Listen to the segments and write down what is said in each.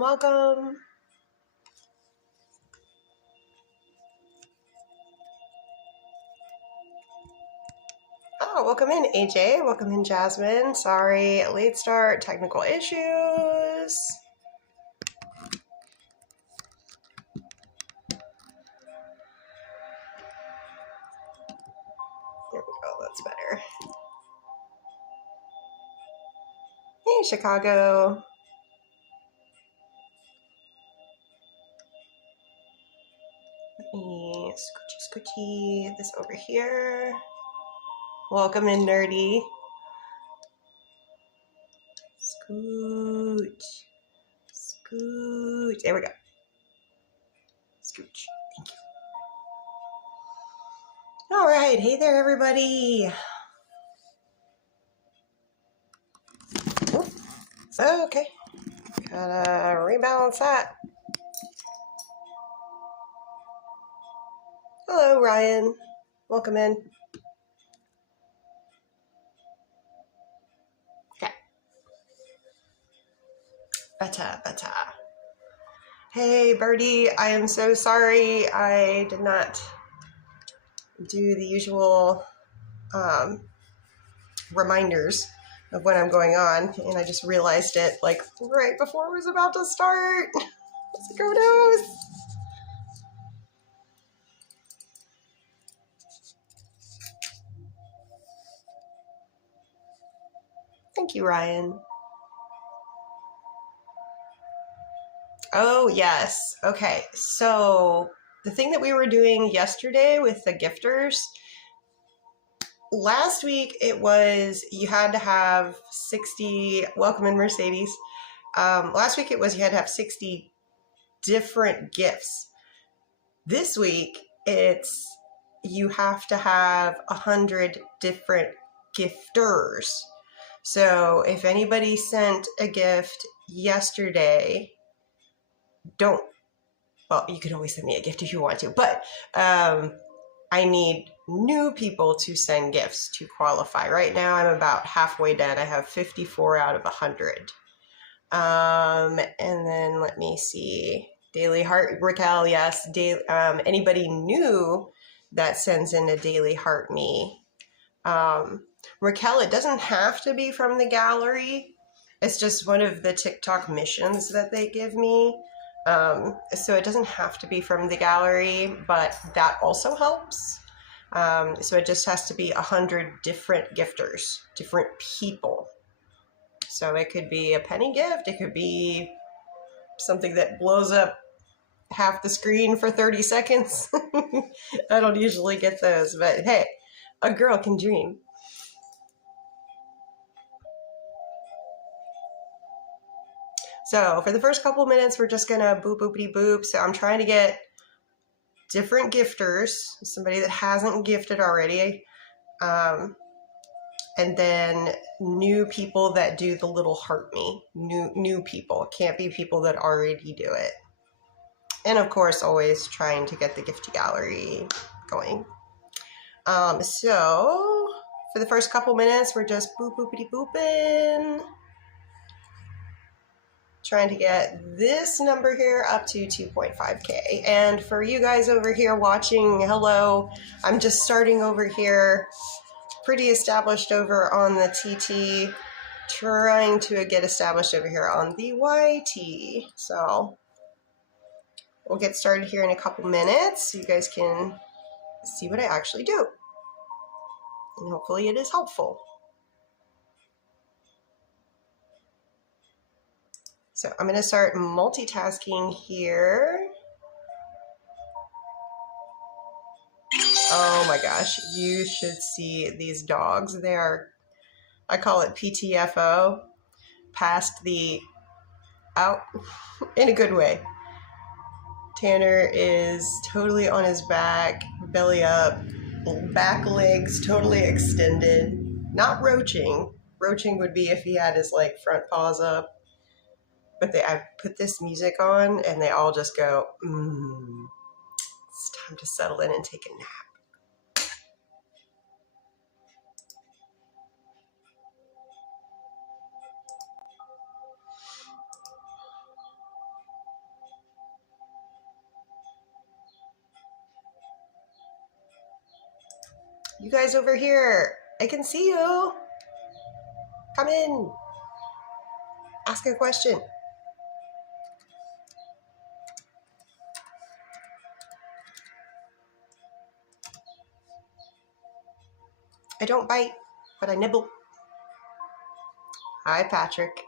welcome. Oh, welcome in, AJ. Welcome in, Jasmine. Sorry, late start, technical issues. There we go, that's better. Hey, Chicago. Let me scoochie this over here. Welcome in, Nerdy. Scooch. Scooch. There we go. Scooch. Thank you. All right. Hey there, everybody. So, okay. Gotta rebalance that. Hello, Ryan. Welcome in. Okay. Better. Hey, Birdie. I am so sorry. I did not do the usual reminders of when I'm going on, and I just realized it like right before it was about to start. Let's go, Dose. Thank you, Ryan. Oh, yes. Okay, so the thing that we were doing yesterday with the gifters, last week it was you had to have 60, welcome in, Mercedes. Last week it was you had to have 60 different gifts. This week it's you have to have 100 different gifters. So if anybody sent a gift yesterday, well, you can always send me a gift if you want to, but I need new people to send gifts to qualify. Right now I'm about halfway done. I have 54 out of 100. And then let me see. Daily Heart, Raquel, yes. Anybody new that sends in a Daily Heart Me. Raquel, it doesn't have to be from the gallery. It's just one of the TikTok missions that they give me. So it doesn't have to be from the gallery, but that also helps. So it just has to be 100 different gifters, different people. So it could be a penny gift. It could be something that blows up half the screen for 30 seconds. I don't usually get those, but hey, a girl can dream. So for the first couple minutes, we're just gonna boop, boopity, boop. So I'm trying to get different gifters, somebody that hasn't gifted already, and then new people that do the little heart me. New people. It can't be people that already do it. And of course, always trying to get the gift gallery going. So for the first couple minutes, we're just boop, boopity, booping. Trying to get this number here up to 2.5K. And for you guys over here watching, hello. I'm just starting over here, pretty established over on the TT, trying to get established over here on the YT. So we'll get started here in a couple minutes so you guys can see what I actually do. And hopefully it is helpful. So I'm going to start multitasking here. Oh my gosh, you should see these dogs. They are, I call it PTFO, past the out, in a good way. Tanner is totally on his back, belly up, back legs totally extended, not roaching. Roaching would be if he had his like front paws up. But I put this music on and they all just go, it's time to settle in and take a nap. You guys over here, I can see you. Come in. Ask a question. I don't bite, but I nibble. Hi, Patrick.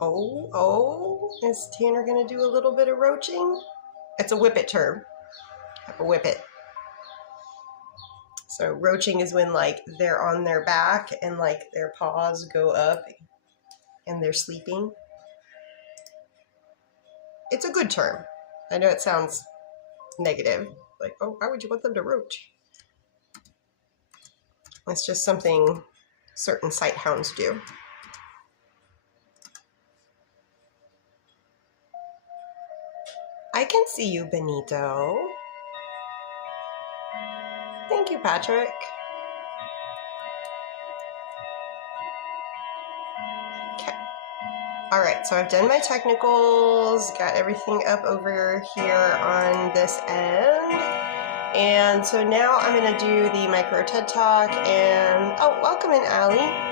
Oh, is Tanner gonna do a little bit of roaching? It's a whippet term. Have a whippet. So roaching is when like they're on their back and like their paws go up and they're sleeping. It's a good term. I know it sounds negative. Like, oh, why would you want them to roach? It's just something certain sight hounds do. I can see you, Benito. Thank you, Patrick. Okay. All right, so I've done my technicals, got everything up over here on this end. And so now I'm gonna do the micro TED Talk and, oh, welcome in, Allie.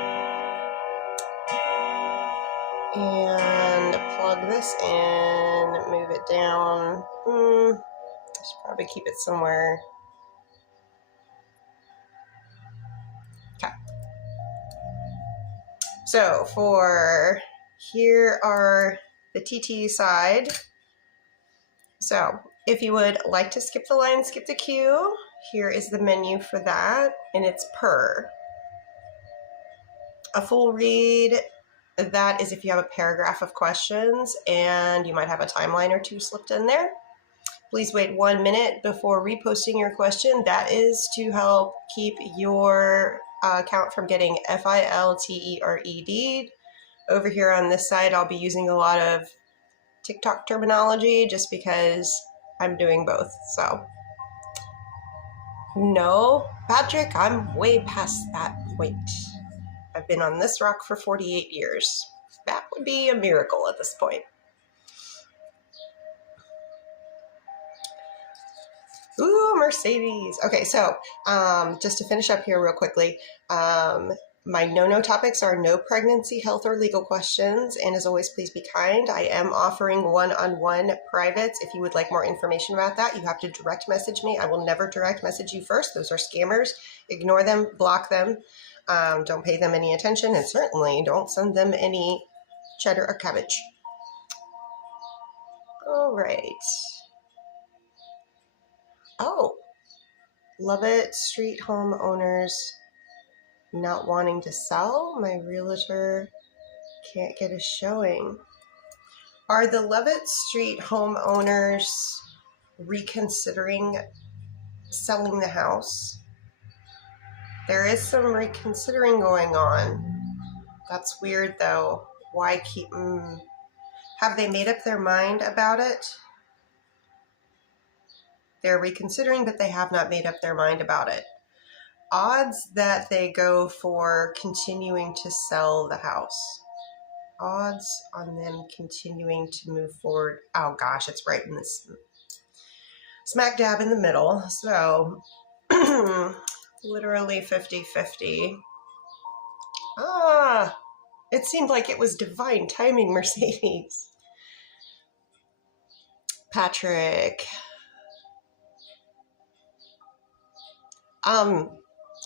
And plug this in, move it down. I should probably keep it somewhere. Okay. So for here are the TT side. So if you would like to skip the line, skip the queue, here is the menu for that, and it's per. A full read, that is if you have a paragraph of questions and you might have a timeline or two slipped in there. Please wait 1 minute before reposting your question. That is to help keep your account from getting FILTERED. Over here on this side, I'll be using a lot of TikTok terminology just because I'm doing both. So, no, Patrick, I'm way past that point. I've been on this rock for 48 years. That would be a miracle at this point. Ooh, Mercedes. Okay, so just to finish up here real quickly, my no-no topics are no pregnancy, health, or legal questions. And as always, please be kind. I am offering one-on-one privates. If you would like more information about that, you have to direct message me. I will never direct message you first. Those are scammers. Ignore them, block them. Don't pay them any attention, and certainly don't send them any cheddar or cabbage. All right. Oh, Lovett Street homeowners not wanting to sell. My realtor can't get a showing. Are the Lovett Street homeowners reconsidering selling the house? There is some reconsidering going on. That's weird though. Why keep... Have they made up their mind about it? They're reconsidering, but they have not made up their mind about it. Odds that they go for continuing to sell the house. Odds on them continuing to move forward. Oh gosh, it's right in this smack dab in the middle. So literally 50-50. Ah, it seemed like it was divine timing, Mercedes. Patrick.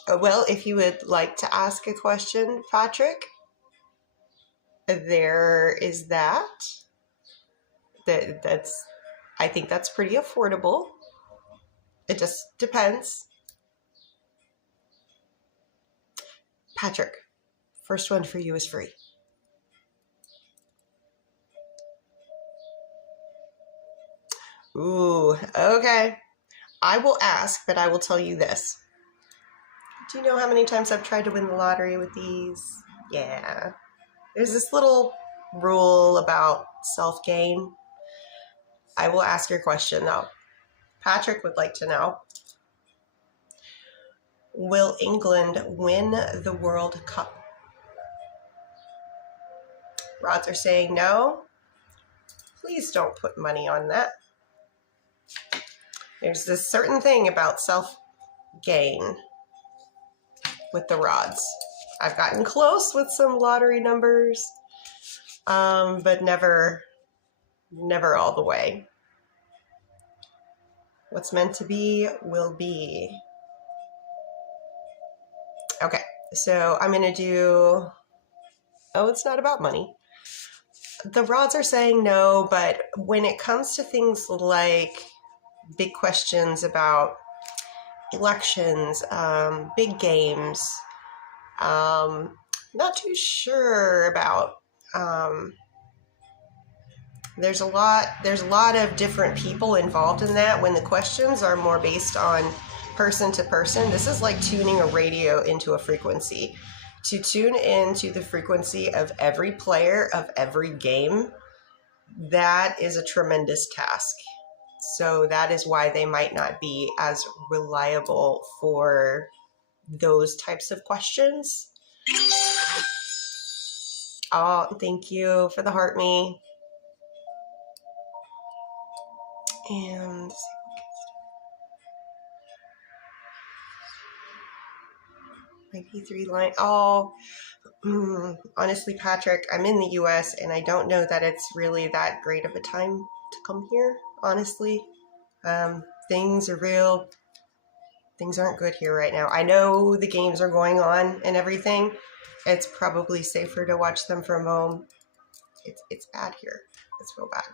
Well, if you would like to ask a question, Patrick, there is that. That's, I think that's pretty affordable. It just depends. Patrick, first one for you is free. Ooh, okay. I will ask, but I will tell you this. Do you know how many times I've tried to win the lottery with these? Yeah. There's this little rule about self-gain. I will ask your question though. Patrick would like to know, will England win the World Cup? Rods are saying no. Please don't put money on that. There's this certain thing about self-gain with the rods. I've gotten close with some lottery numbers, but never all the way. What's meant to be will be. Okay, so I'm going to do, oh, it's not about money. The rods are saying no, but when it comes to things like big questions about elections, big games, not too sure about, there's a lot of different people involved in that. When the questions are more based on person to person, this is like tuning a radio into a frequency. To tune into the frequency of every player of every game, that is a tremendous task. So that is why they might not be as reliable for those types of questions. Oh, thank you for the heart me. And my P3 line. Oh, honestly, Patrick, I'm in the US and I don't know that it's really that great of a time to come here, honestly. Things are real. Things aren't good here right now. I know the games are going on and everything. It's probably safer to watch them from home. It's bad here. It's real bad,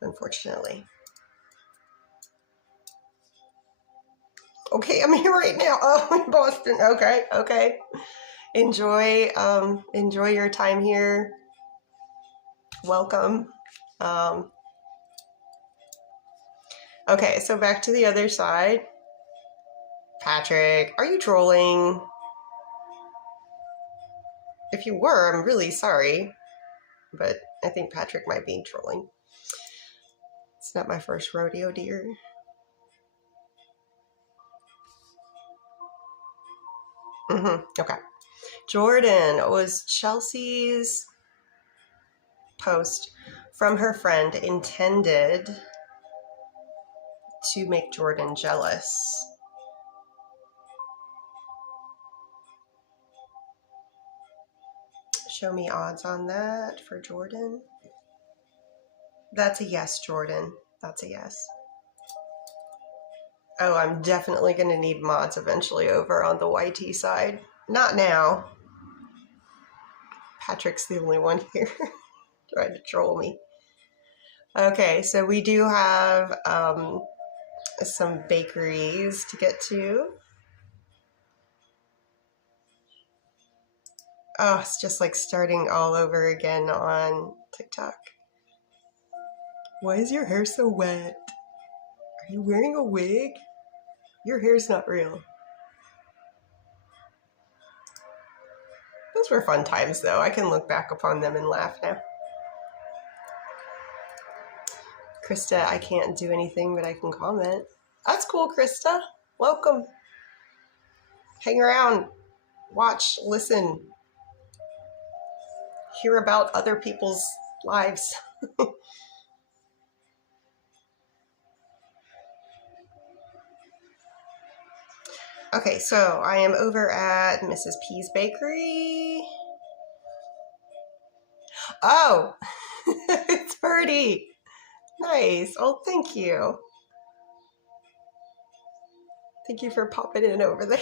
unfortunately. Okay, I'm here right now. Oh, in Boston. Okay. Enjoy your time here. Welcome. Okay, so back to the other side. Patrick, are you trolling? If you were, I'm really sorry, but I think Patrick might be trolling. It's not my first rodeo, dear. Okay. Jordan, was Chelsea's post from her friend intended to make Jordan jealous? Show me odds on that for Jordan. That's a yes, Jordan. That's a yes. Oh, I'm definitely going to need mods eventually over on the YT side. Not now. Patrick's the only one here trying to troll me. Okay, so we do have some bakeries to get to. Oh, it's just like starting all over again on TikTok. Why is your hair so wet? Are you wearing a wig? Your hair's not real. Those were fun times, though. I can look back upon them and laugh now. Krista, I can't do anything, but I can comment. That's cool, Krista. Welcome. Hang around. Watch, listen. Hear about other people's lives. Okay, so I am over at Mrs. P's Bakery. Oh, it's Birdie. Nice. Oh, thank you. Thank you for popping in over there.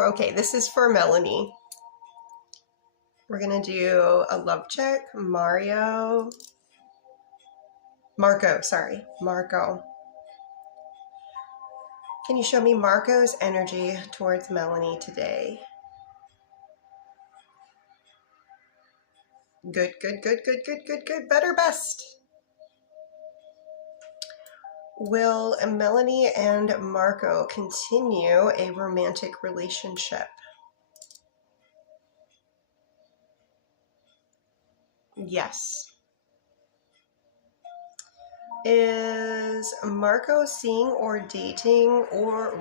Okay, this is for Melanie. We're going to do a love check. Marco. Can you show me Marco's energy towards Melanie today? Good. Better, best. Will Melanie and Marco continue a romantic relationship? Yes. Is Marco seeing or dating, or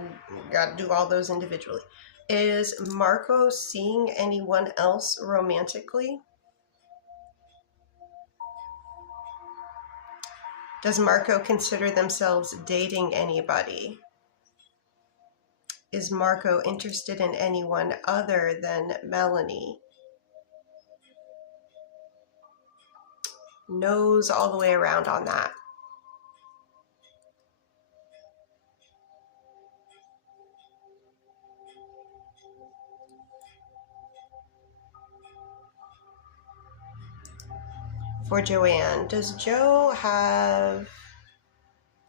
gotta do all those individually? Is Marco seeing anyone else romantically? Does Marco consider themselves dating anybody? Is Marco interested in anyone other than Melanie? No's all the way around on that. For Joanne, does Joe have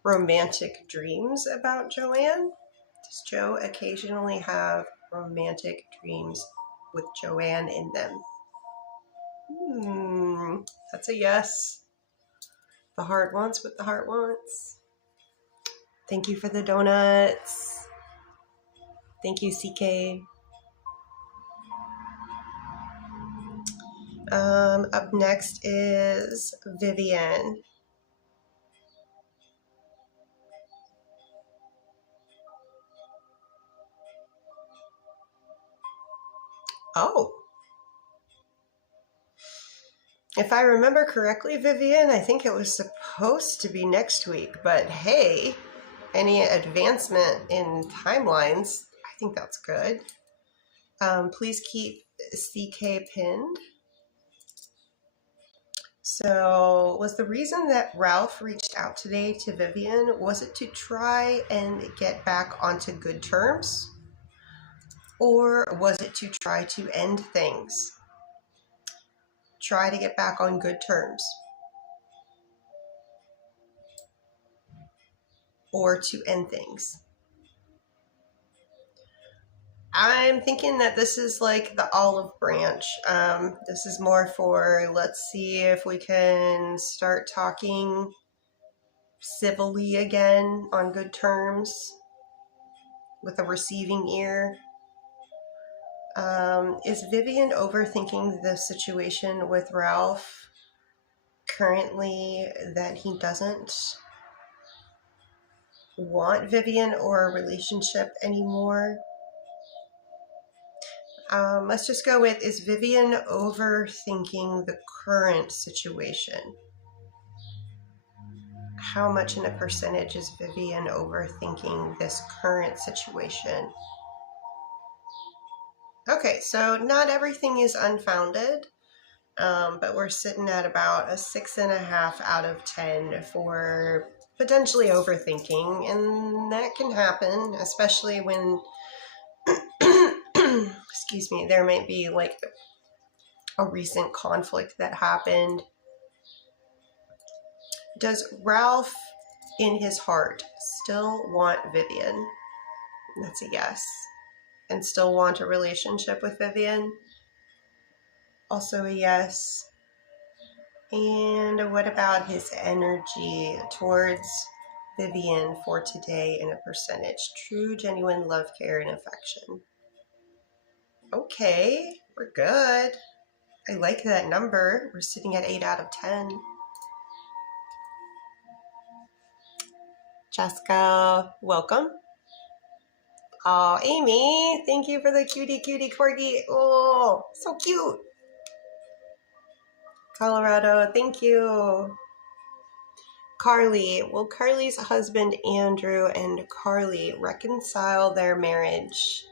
romantic dreams about Joanne? Does Joe occasionally have romantic dreams with Joanne in them? That's a yes. The heart wants what the heart wants. Thank you for the donuts. Thank you, CK. Up next is Vivian. Oh. If I remember correctly, Vivian, I think it was supposed to be next week, but hey, any advancement in timelines, I think that's good. Please keep CK pinned. So, was the reason that Ralph reached out today to Vivian, was it to try and get back onto good terms? Or was it to try to end things? Try to get back on good terms. Or to end things. I'm thinking that this is like the olive branch. This is more for, let's see if we can start talking civilly again on good terms with a receiving ear. Is Vivian overthinking the situation with Ralph currently, that he doesn't want Vivian or a relationship anymore? Let's just go with, is Vivian overthinking the current situation? How much in a percentage is Vivian overthinking this current situation? Okay, so not everything is unfounded, but we're sitting at about a 6.5 out of 10 for potentially overthinking, and that can happen, especially when, excuse me, there might be like a recent conflict that happened. Does Ralph, in his heart, still want Vivian? That's a yes. And still want a relationship with Vivian? Also a yes. And what about his energy towards Vivian for today in a percentage? True, genuine love, care, and affection. Okay, we're good. I like that number. We're sitting at 8 out of 10. Jessica, welcome. Oh, Amy, thank you for the cutie corgi. Oh, so cute. Colorado, thank you. Carly, will Carly's husband Andrew and Carly reconcile their marriage?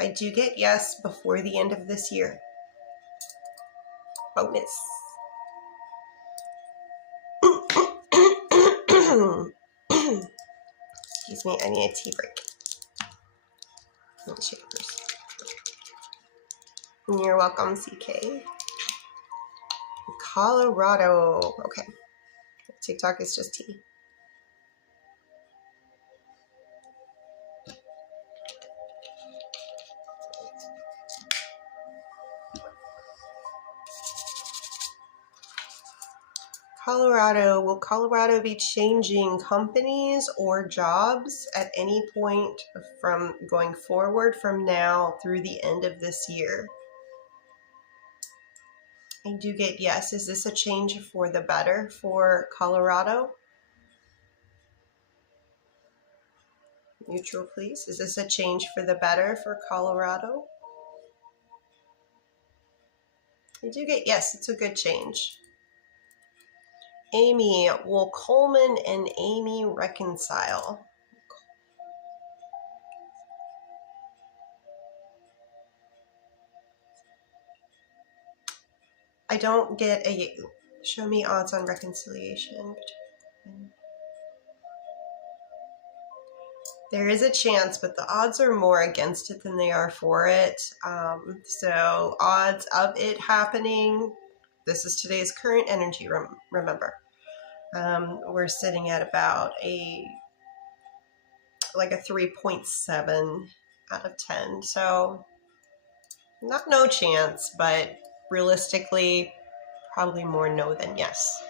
I do get yes before the end of this year. Bonus. Excuse me, I need a tea break. Let me shake it first. You're welcome, CK. Colorado. Okay. TikTok is just tea. Colorado, will Colorado be changing companies or jobs at any point from going forward from now through the end of this year? I do get yes. Is this a change for the better for Colorado? Neutral, please. Is this a change for the better for Colorado? You do get, yes, it's a good change. Amy, will Coleman and Amy reconcile? I don't get a, show me odds on reconciliation. There is a chance, but the odds are more against it than they are for it. So odds of it happening, this is today's current energy, remember. We're sitting at about like a 3.7 out of 10. So not no chance, but realistically, probably more no than yes.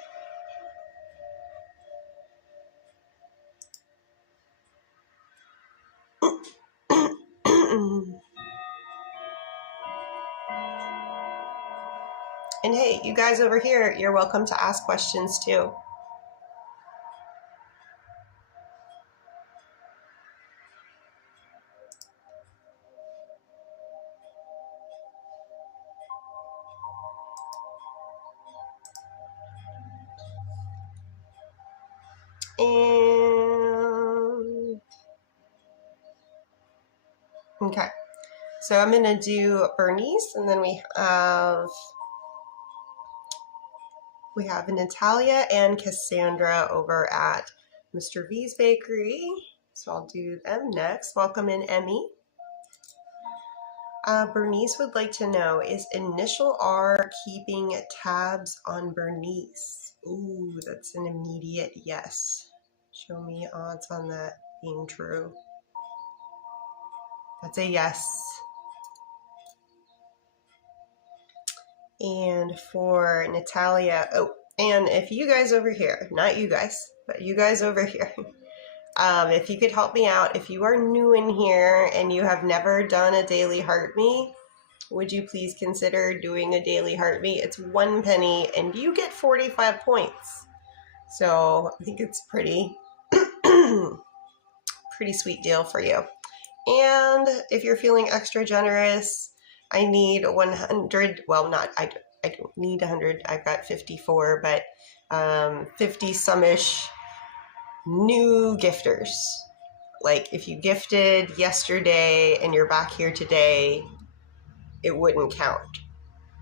And hey, you guys over here, you're welcome to ask questions too. And okay, so I'm gonna do Bernice, and then we have Natalia and Cassandra over at Mr. V's Bakery. So I'll do them next. Welcome in, Emmy. Bernice would like to know, is initial R keeping tabs on Bernice? Ooh, that's an immediate yes. Show me odds on that being true. That's a yes. And for Natalia, oh, and if you guys over here, not you guys, but you guys over here, if you could help me out, if you are new in here and you have never done a daily heart me, would you please consider doing a daily heart me? It's 1 penny and you get 45 points. So I think it's pretty sweet deal for you. And if you're feeling extra generous, I need 100. Well, I don't need 100. I've got 54, but 50 some-ish new gifters. Like if you gifted yesterday and you're back here today, it wouldn't count.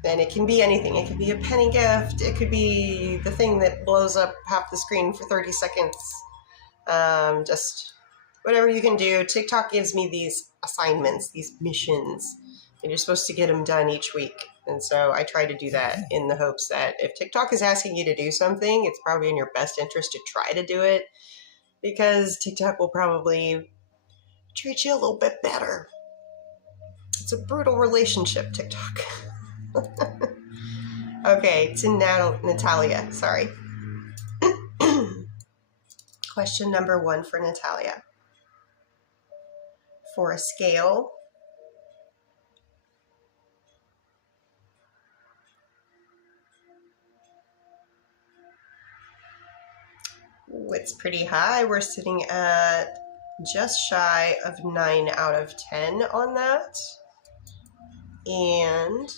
And it can be anything. It could be a penny gift. It could be the thing that blows up half the screen for 30 seconds. Just whatever you can do. TikTok gives me these assignments, these missions, and you're supposed to get them done each week. And so I try to do that in the hopes that if TikTok is asking you to do something, it's probably in your best interest to try to do it, because TikTok will probably treat you a little bit better. It's a brutal relationship, TikTok. Okay, to Natalia, sorry. Question number 1 for Natalia. For a scale, it's pretty high. We're sitting at just shy of 9 out of 10 on that. And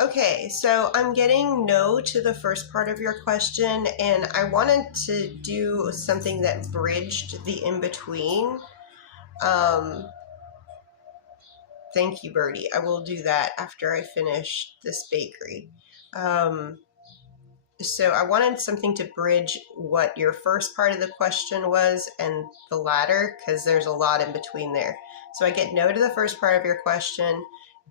okay, so I'm getting no to the first part of your question, and I wanted to do something that bridged the in-between. Thank you, Birdie. I will do that after I finish this bakery. So I wanted something to bridge what your first part of the question was and the latter, because there's a lot in between there. So I get no to the first part of your question.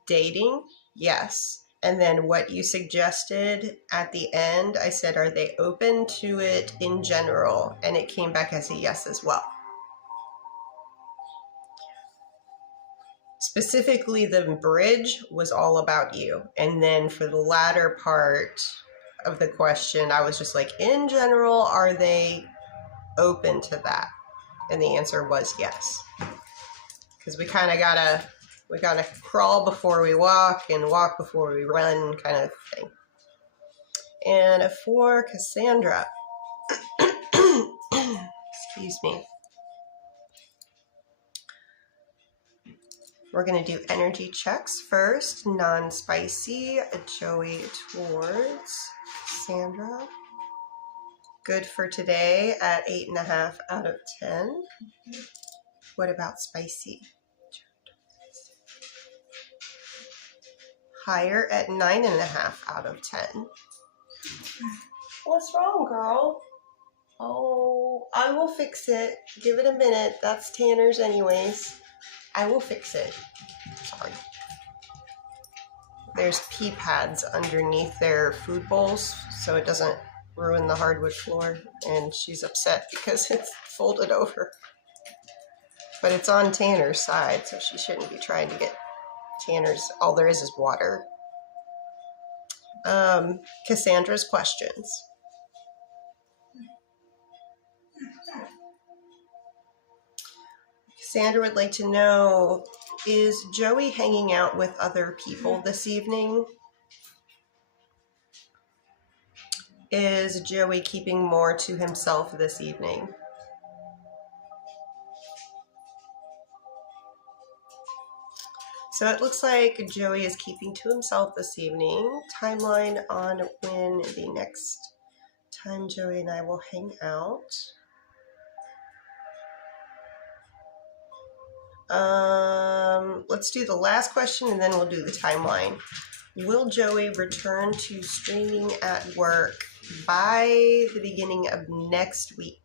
Dating, yes. And then what you suggested at the end, I said, are they open to it in general? And it came back as a yes as well. Specifically, the bridge was all about you. And then for the latter part, of the question. I was just like, in general, are they open to that? And the answer was yes. Because we kind of gotta crawl before we walk and walk before we run kind of thing. And for Cassandra, excuse me, we're going to do energy checks first. Non-spicy, Joey towards Cassandra. Good for today at 8.5 out of 10. What about spicy? Higher at 9.5 out of 10. What's wrong, girl? Oh, I will fix it. Give it a minute. That's Tanner's anyways. I will fix it. Sorry. There's pee pads underneath their food bowls so it doesn't ruin the hardwood floor, and she's upset because it's folded over. But it's on Tanner's side, so she shouldn't be trying to get Tanner's. All there is water. Cassandra's questions. Cassandra would like to know, is Joey hanging out with other people this evening? Is Joey keeping more to himself this evening? So it looks like Joey is keeping to himself this evening. Timeline on when the next time Joey and I will hang out. Let's do the last question and then we'll do the timeline. Will Joey return to streaming at work by the beginning of next week?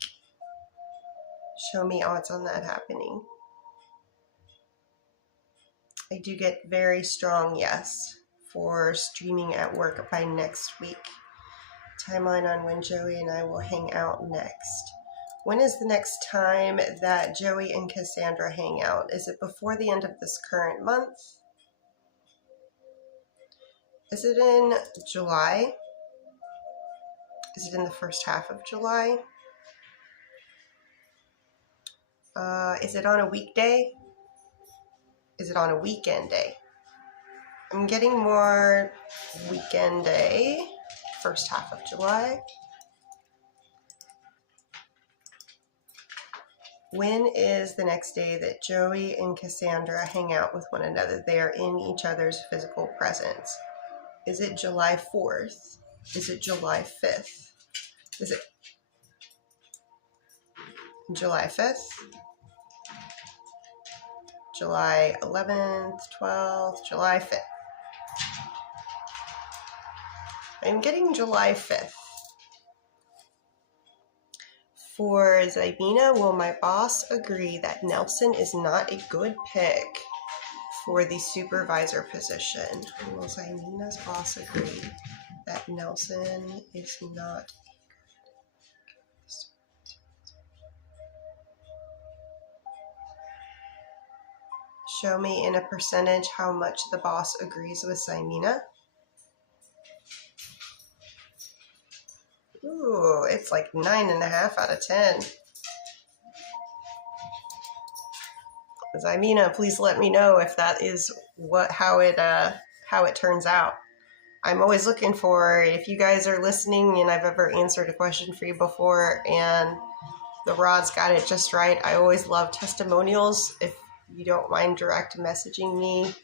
Show me odds on that happening. I do get very strong yes for streaming at work by next week. Timeline on when Joey and I will hang out next. When is the next time that Joey and Cassandra hang out? Is it before the end of this current month? Is it in July? Is it in the first half of July? Is it on a weekday? Is it on a weekend day? I'm getting more weekend day, first half of July. When is the next day that Joey and Cassandra hang out with one another? They are in each other's physical presence. Is it July 4th? Is it July 5th? Is it July 5th? July 11th, 12th, July 5th. I'm getting July 5th. For Zybina, will my boss agree that Nelson is not a good pick for the supervisor position? Will Zybina's boss agree that Nelson is not Show me in a percentage how much the boss agrees with Zybina. Ooh, it's like 9.5 out of 10. Zybina, please let me know if that is how it turns out. I'm always looking for, if you guys are listening and I've ever answered a question for you before and the Rod's got it just right, I always love testimonials. If you don't mind direct messaging me,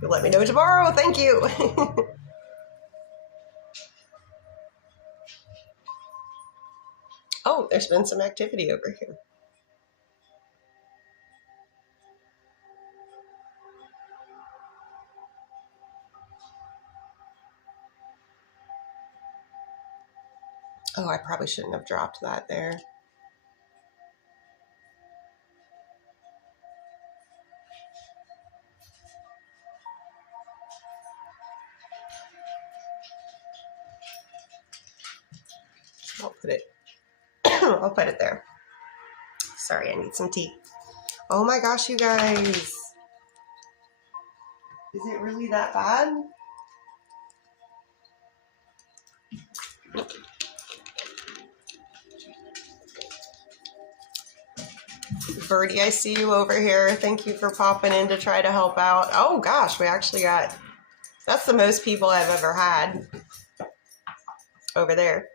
you'll let me know tomorrow. Thank you. Oh, there's been some activity over here. Oh, I probably shouldn't have dropped that there. I'll put it there. Sorry, I need some tea. Oh my gosh, you guys. Is it really that bad? Birdie, I see you over here. Thank you for popping in to try to help out. Oh gosh, we actually got, that's the most people I've ever had over there.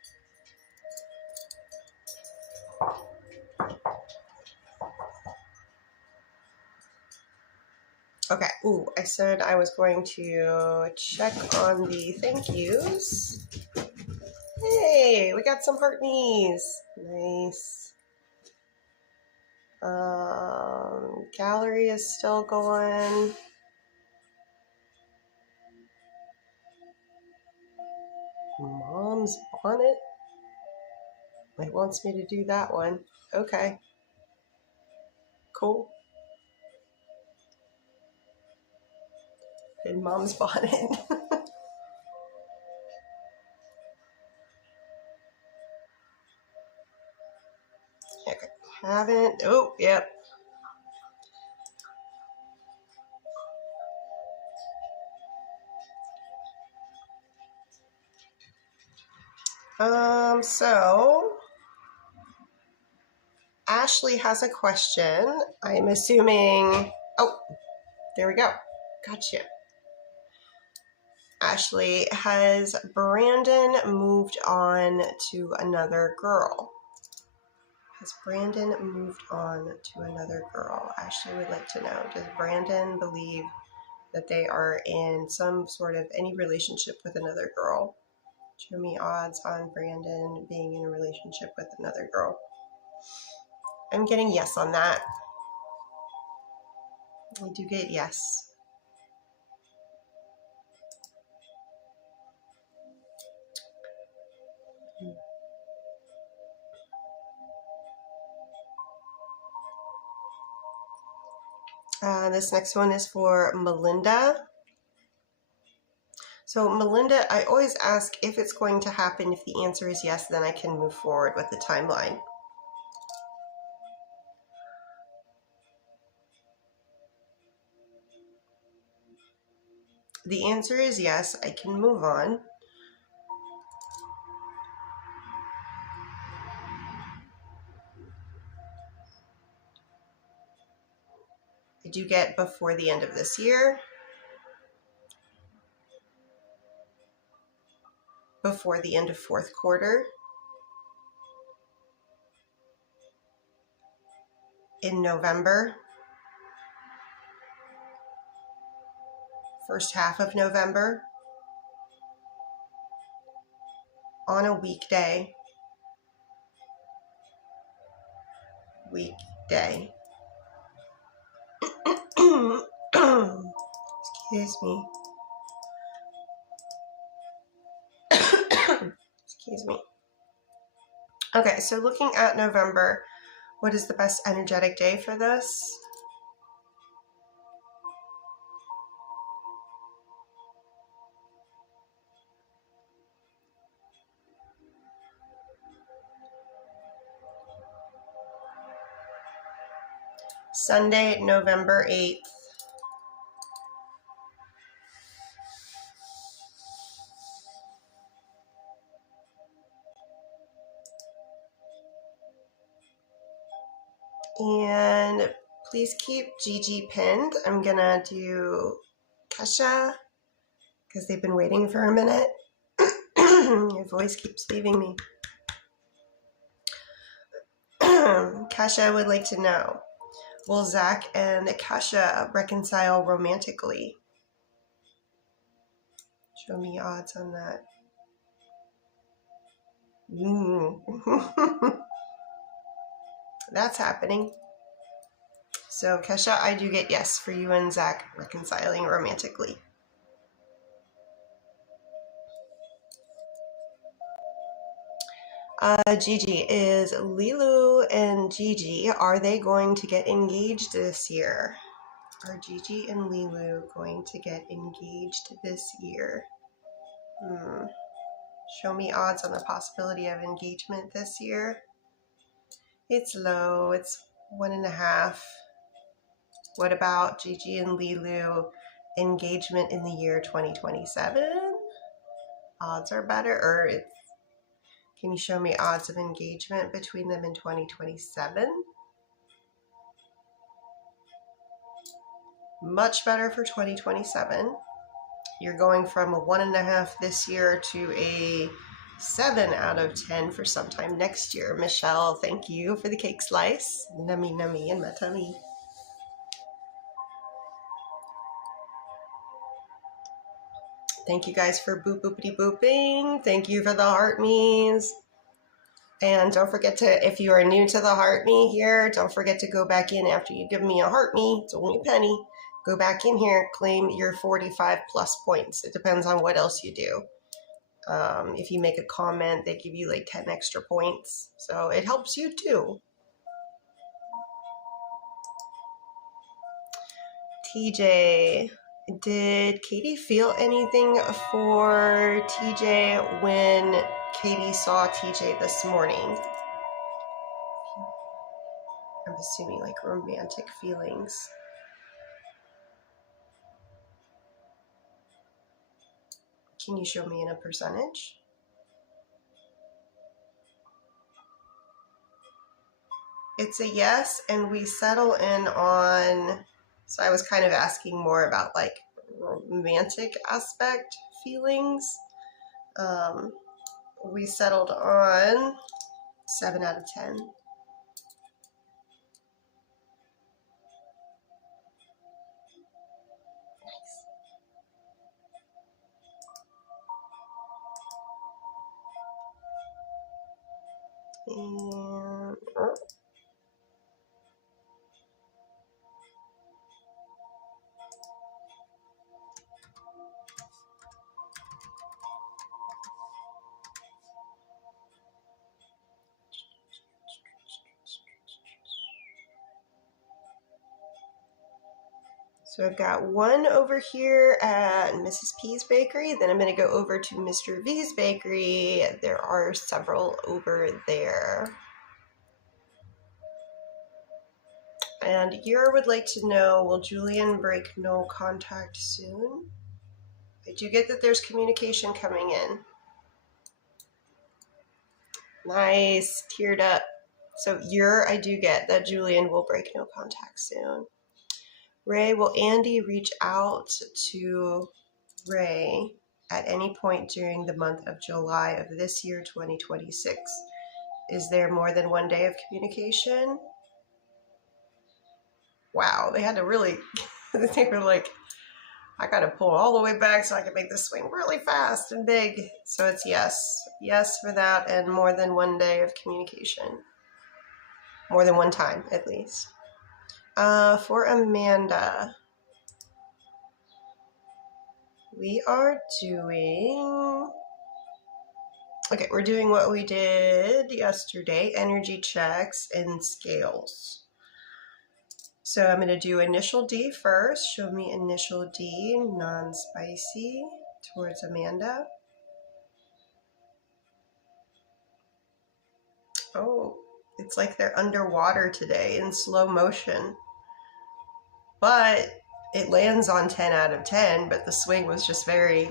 Okay, ooh, I said I was going to check on the thank yous. Hey, we got some heart knees. Nice. Gallery is still going. Mom's bonnet. It wants me to do that one. Okay. Cool. In Mom's bonnet. Okay. Haven't. Oh, yep. So Ashley has a question. I'm assuming. Oh, there we go. Gotcha. Ashley, has Brandon moved on to another girl? Has Brandon moved on to another girl? Ashley would like to know, does Brandon believe that they are in some sort of any relationship with another girl? Show me odds on Brandon being in a relationship with another girl. I'm getting yes on that. I do get yes. This next one is for Melinda. So Melinda, I always ask if it's going to happen. If the answer is yes, then I can move forward with the timeline. The answer is yes, I can move on. I do get before the end of this year. Before the end of fourth quarter. In November. First half of November. On a weekday. Weekday. Excuse me. Excuse me. Okay, so looking at November, what is the best energetic day for this? Sunday, November 8th. And please keep Gigi pinned. I'm gonna do Kesha because they've been waiting for a minute. Your voice keeps leaving me. Kesha would like to know, will Zach and Kesha reconcile romantically? Show me odds on that. That's happening. So Kesha, I do get yes for you and Zach reconciling romantically. Gigi, is Lilu and Gigi, are they going to get engaged this year? Are Gigi and Lilu going to get engaged this year? Show me odds on the possibility of engagement this year. It's low, it's 1.5. What about Gigi and Lilu engagement in the year 2027? Odds are better, or it's Can you show me odds of engagement between them in 2027? Much better for 2027. You're going from a 1.5 this year to a 7 out of 10 for sometime next year. Michelle, thank you for the cake slice. Nummy nummy in my tummy. Thank you guys for boop boopity booping. Thank you for the heart me's. And don't forget to, if you are new to the heart me here, don't forget to go back in after you give me a heart me. It's only a penny. Go back in here, claim your 45 plus points. It depends on what else you do. If you make a comment, they give you like 10 extra points. So it helps you too. TJ, did Katie feel anything for TJ when Katie saw TJ this morning? I'm assuming like romantic feelings. Can you show me in a percentage? It's a yes, and we settle in on, so I was kind of asking more about like romantic aspect feelings. We settled on 7 out of 10. And so I've got one over here at Mrs. P's Bakery. Then I'm going to go over to Mr. V's Bakery. There are several over there. And Yura would like to know, will Julian break no contact soon? I do get that there's communication coming in. Nice, teared up. So I do get that Julian will break no contact soon. Ray, will Andy reach out to Ray at any point during the month of July of this year, 2026? Is there more than one day of communication? Wow, they had to really, they were like, I got to pull all the way back so I can make this swing really fast and big. So it's yes. Yes for that, and more than one day of communication. More than one time, at least. For Amanda, we are doing... Okay, we're doing what we did yesterday, energy checks and scales. So I'm going to do initial D first. Show me initial D, non-spicy, towards Amanda. Oh, it's like they're underwater today in slow motion. But it lands on 10 out of 10, but the swing was just very,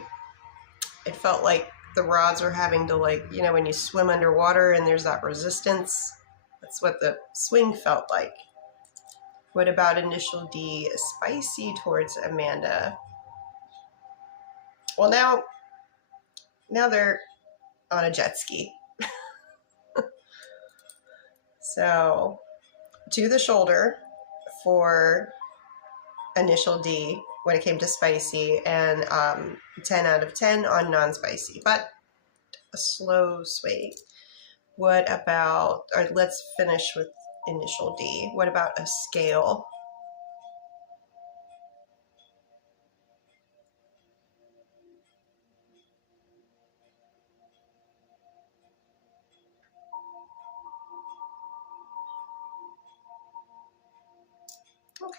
it felt like the rods were having to, like, you know, when you swim underwater and there's that resistance, that's what the swing felt like. What about initial D, spicy towards Amanda? Well, now they're on a jet ski. So to the shoulder for initial D when it came to spicy, and 10 out of 10 on non-spicy, but a slow swing. What about, or let's finish with initial D. What about a scale?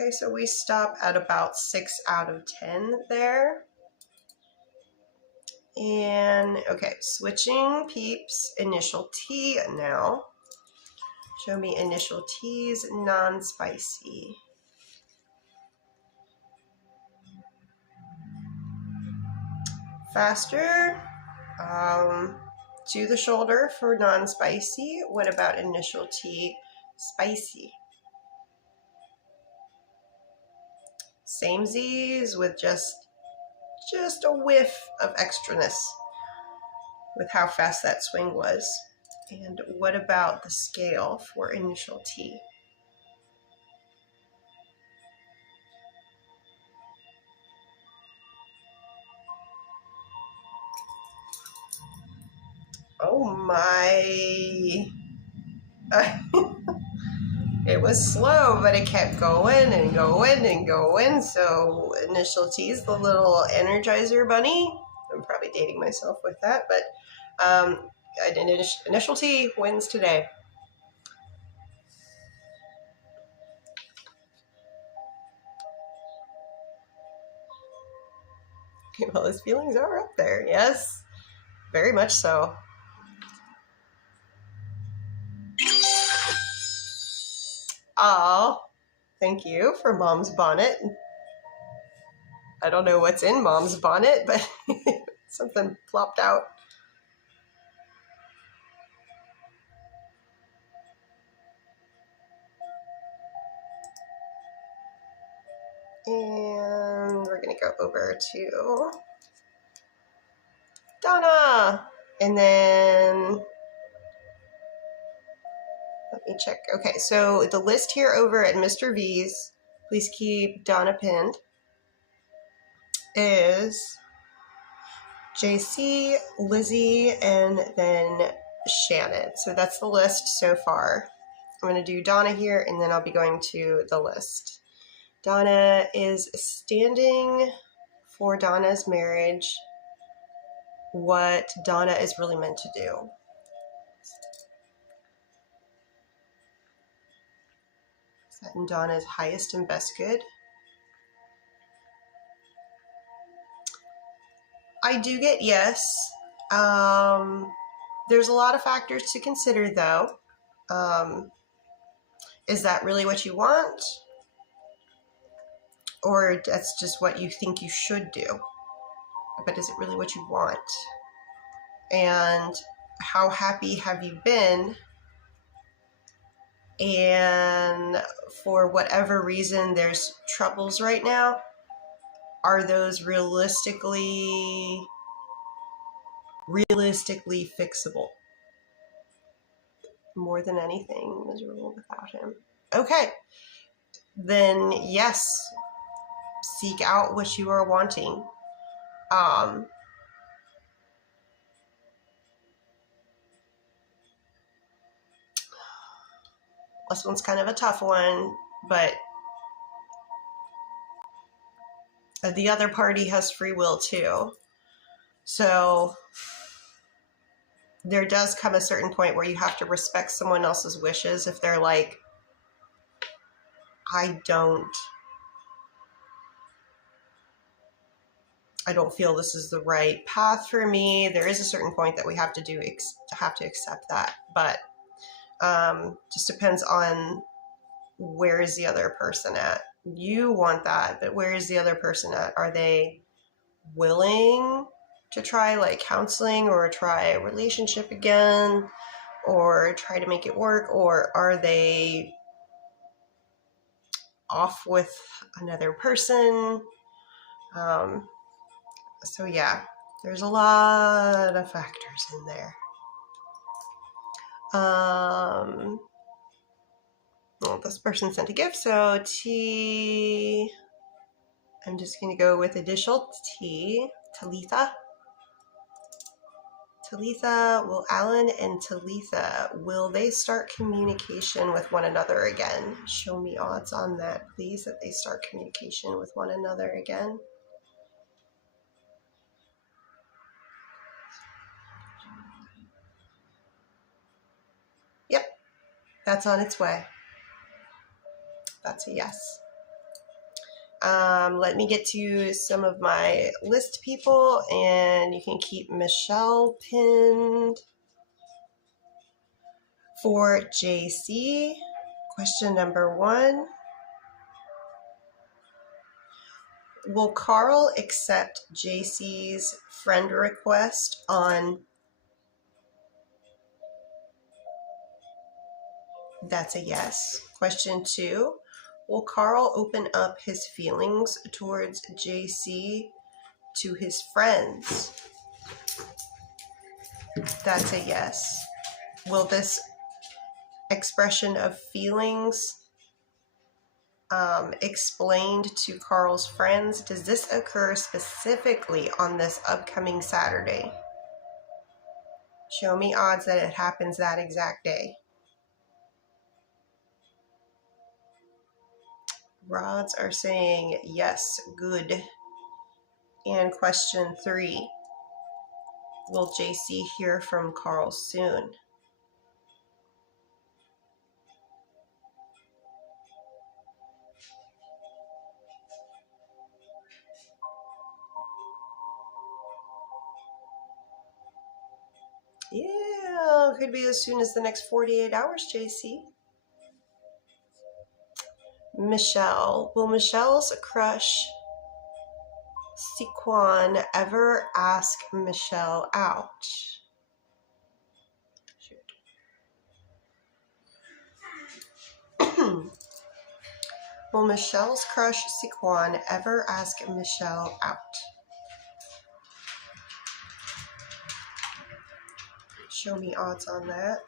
Okay, so we stop at about 6 out of 10 there. And okay, switching peeps, initial T now. Show me initial T's, non-spicy. Faster. to the shoulder for non-spicy. What about initial T, spicy? Same Z's with just a whiff of extraness with how fast that swing was. And what about the scale for initial T? Oh my. It was slow, but it kept going and going and going. So initial T is the little Energizer bunny. I'm probably dating myself with that, but initial T wins today. Well, his feelings are up there. Yes, very much so. Oh, thank you for Mom's bonnet. I don't know what's in Mom's bonnet, but something plopped out. And we're going to go over to Donna. And then let me check. Okay, so the list here over at Mr. V's, please keep Donna pinned, is JC, Lizzie, and then Shannon. So that's the list so far. I'm going to do Donna here, and then I'll be going to the list. Donna is standing for Donna's marriage, what Donna is really meant to do. Is that in Donna's highest and best good? I do get yes. There's a lot of factors to consider, though. Is that really what you want? Or that's just what you think you should do? But is it really what you want? And how happy have you been? And for whatever reason, there's troubles right now. Are those realistically fixable? More than anything, miserable without him. Okay, then yes, seek out what you are wanting. This one's kind of a tough one, but the other party has free will too. So there does come a certain point where you have to respect someone else's wishes if they're like, I don't feel this is the right path for me. There is a certain point that we have to accept that, but just depends on where is the other person at. You want that, but where is the other person at? Are they willing to try like counseling or try a relationship again or try to make it work, or are they off with another person? So yeah, there's a lot of factors in there. Well, this person sent a gift, so T. I'm just going to go with initial T. Talitha. Will Alan and Talitha, will they start communication with one another again? Show me odds on that, please, that they start communication with one another again. Yep, that's on its way. That's a yes. Let me get to some of my list people, and you can keep Michelle pinned. For JC, question number 1. Will Carl accept JC's friend request on That's a yes. Question 2. Will Carl open up his feelings towards JC to his friends? That's a yes. Will this expression of feelings explained to Carl's friends, does this occur specifically on this upcoming Saturday? Show me odds that it happens that exact day. Rods are saying yes, good. And question 3. Will JC hear from Carl soon? Yeah, could be as soon as the next 48 hours, JC. Michelle. Will Michelle's crush, Siquan, ever ask Michelle out? Will Michelle's crush, Siquan, ever ask Michelle out? Show me odds on that.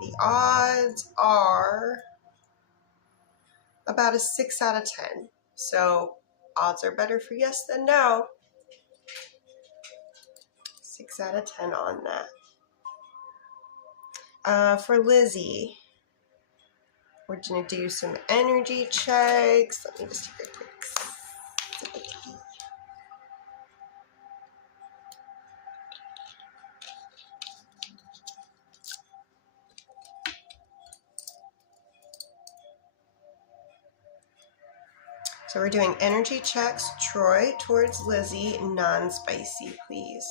The odds are about a 6 out of 10. So odds are better for yes than no. 6 out of 10 on that. For Lizzie, we're going to do some energy checks. Let me just take a quick sip of tea. So we're doing energy checks. Troy towards Lizzie, non-spicy, please.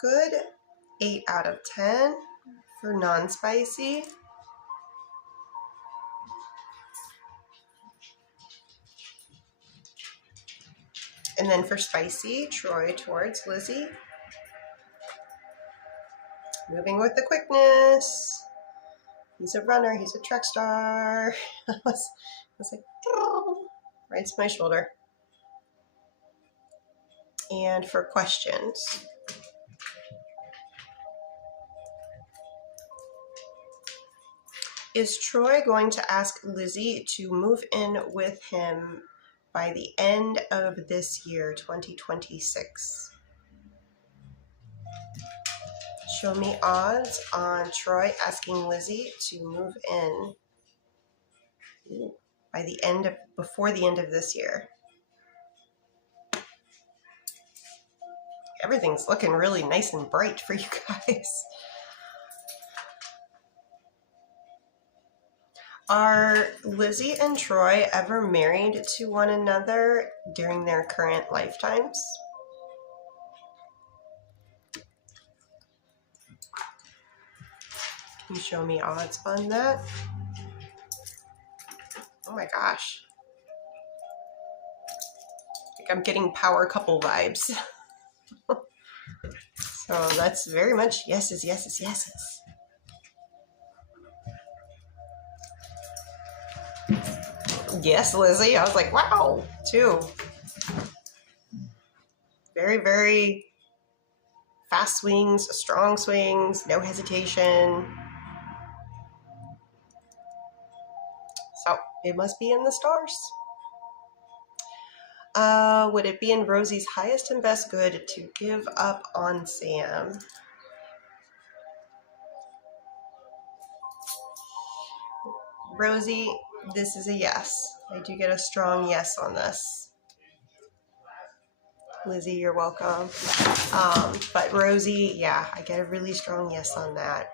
Good. 8 out of 10 for non-spicy. And then for spicy, Troy towards Lizzie. Moving with the quickness. He's a runner. He's a track star. I was like, oh, right to my shoulder. And for questions. Is Troy going to ask Lizzie to move in with him by the end of this year, 2026? Show me odds on Troy asking Lizzie to move in by the end of, before the end of this year. Everything's looking really nice and bright for you guys. Are Lizzie and Troy ever married to one another during their current lifetimes? Can you show me odds on that? Oh my gosh. I think I'm getting power couple vibes. So that's very much yeses, yeses, yeses. Yes, Lizzie. I was like, wow, too. Very, very fast swings, strong swings, no hesitation. So it must be in the stars. Would it be in Rosie's highest and best good to give up on Sam? Rosie, this is a yes. I do get a strong yes on this. Lizzie, you're welcome. But Rosie, yeah, I get a really strong yes on that.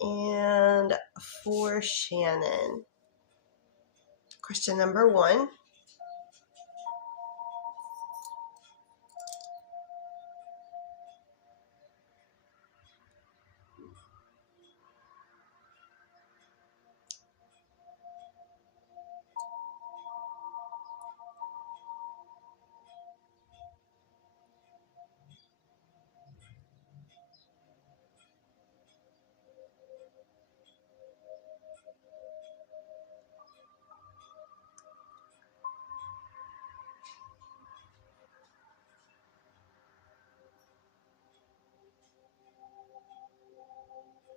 And for Shannon, question number 1.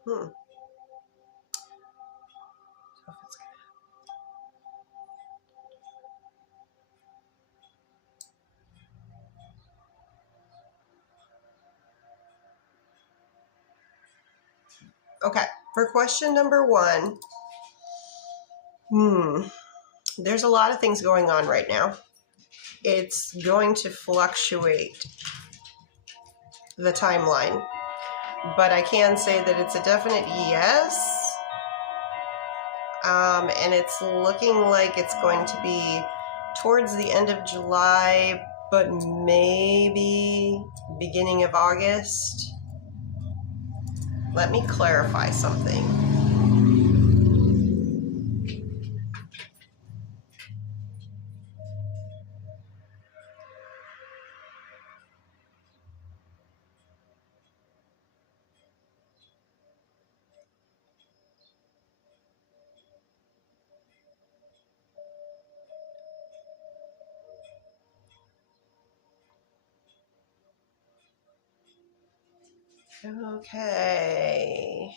Hmm. Okay, for question number 1, there's a lot of things going on right now. It's going to fluctuate the timeline, but I can say that it's a definite yes. And it's looking like it's going to be towards the end of July, but maybe beginning of August. Let me clarify something. Okay.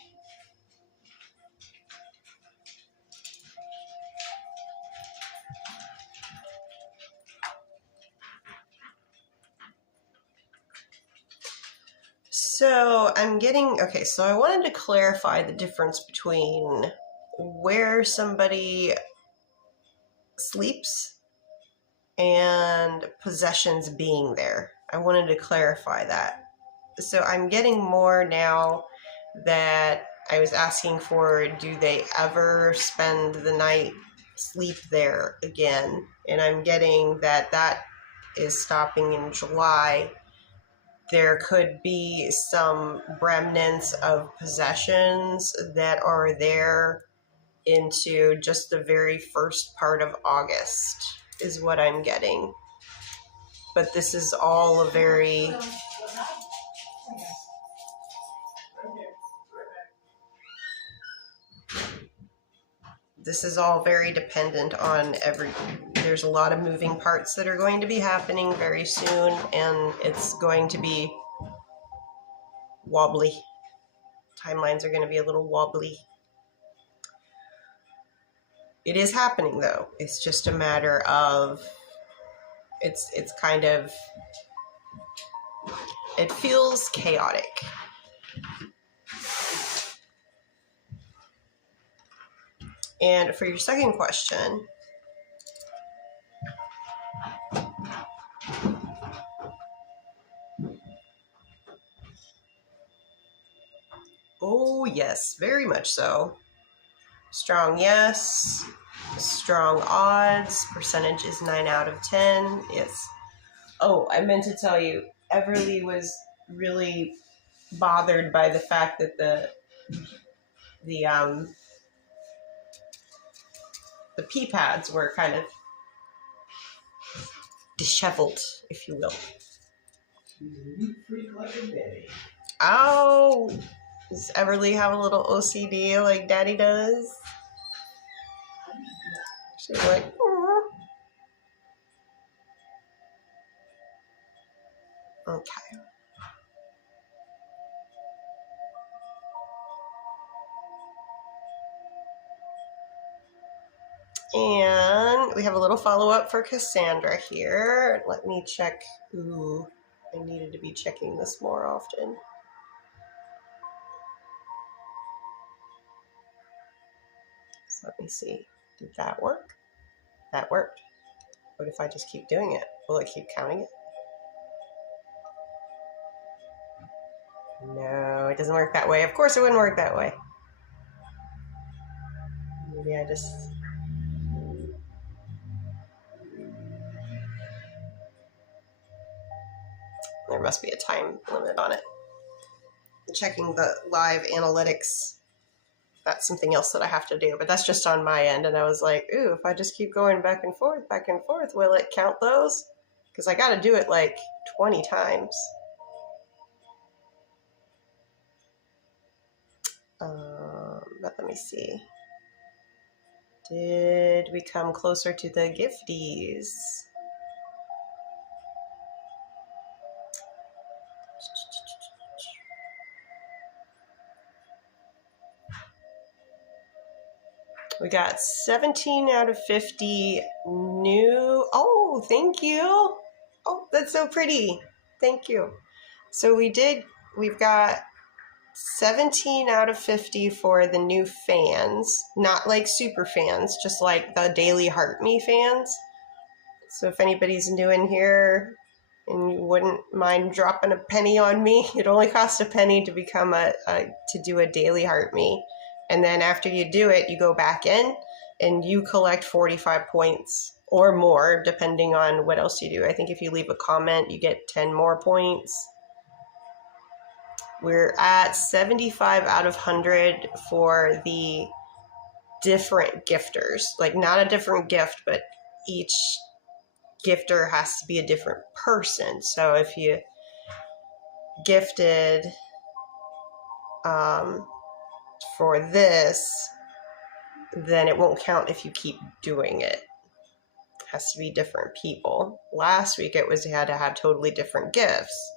So I'm getting, okay, so I wanted to clarify the difference between where somebody sleeps and possessions being there. I wanted to clarify that. So I'm getting more now that I was asking for, do they ever spend the night, sleep there again? And I'm getting that that is stopping in July. There could be some remnants of possessions that are there into just the very first part of August is what I'm getting. But this is all a very dependent on there's a lot of moving parts that are going to be happening very soon, and it's going to be wobbly. Timelines are going to be a little wobbly. It is happening though. It's just a matter of it's kind of, it feels chaotic. And for your second question, oh yes, very much so. Strong yes, strong odds, percentage is 9 out of 10. Yes. Oh, I meant to tell you, Everly was really bothered by the fact that the pee pads were kind of disheveled, if you will. Oh, does Everly have a little OCD like Daddy does? She's like, oh. Okay. And we have a little follow-up for Cassandra here. Let me check. Ooh, I needed to be checking this more often. So let me see. Did that work? That worked. What if I just keep doing it? Will it keep counting it? No, it doesn't work that way. Of course it wouldn't work that way. Maybe I just... There must be a time limit on it. Checking the live analytics, that's something else that I have to do, but that's just on my end. And I was like, ooh, if I just keep going back and forth, will it count those? Because I got to do it like 20 times. But let me see. Did we come closer to the gifties? We got 17 out of 50 new. Oh, thank you. Oh, that's so pretty. Thank you. So we've got 17 out of 50 for the new fans. Not like super fans, just like the Daily Heart Me fans. So if anybody's new in here and you wouldn't mind dropping a penny on me, it only costs a penny to become to do a Daily Heart Me. And then after you do it, you go back in and you collect 45 points or more, depending on what else you do. I think if you leave a comment, you get 10 more points. We're at 75 out of 100 for the different gifters. Like, not a different gift, but each gifter has to be a different person. So if you gifted for this, then it won't count if you keep doing it. It has to be different people. Last week it was you had to have totally different gifts.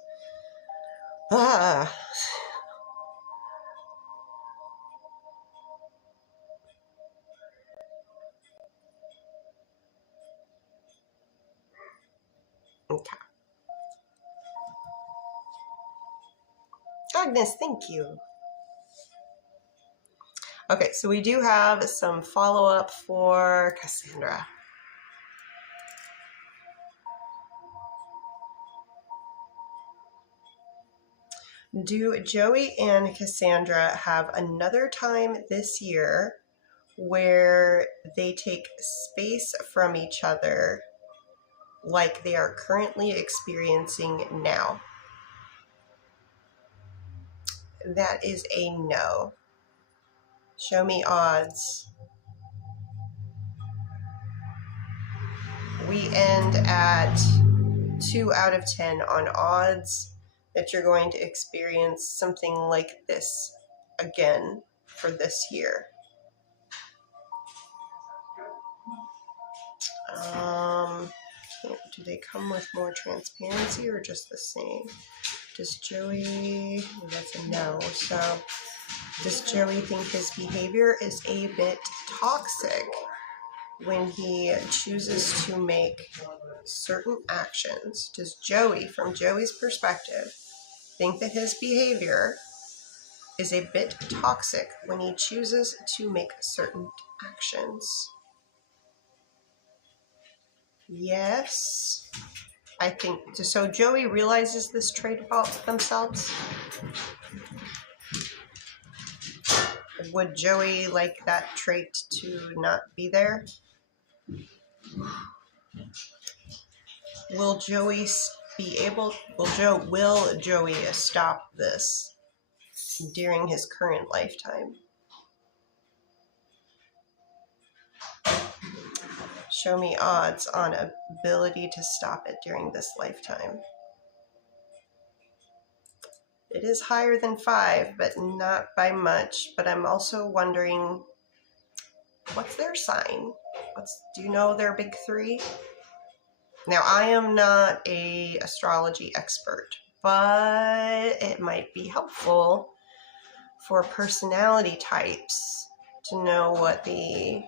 Okay. Agnes, thank you. Okay, so we do have some follow-up for Cassandra. Do Joey and Cassandra have another time this year where they take space from each other like they are currently experiencing now? That is a no. Show me odds. We end at 2 out of 10 on odds that you're going to experience something like this again for this year. Do they come with more transparency or just the same? Does Joey, that's a no. So does Joey think his behavior is a bit toxic when he chooses to make certain actions? Does Joey, from Joey's perspective, think that his behavior is a bit toxic when he chooses to make certain actions? Yes. I think so. Joey realizes this trait about themselves. Would Joey like that trait to not be there? Will Joey be able? Will Joey stop this during his current lifetime? Show me odds on ability to stop it during this lifetime. It is higher than 5, but not by much. But I'm also wondering, what's their sign? Do you know their big 3? Now, I am not an astrology expert, but it might be helpful for personality types to know what the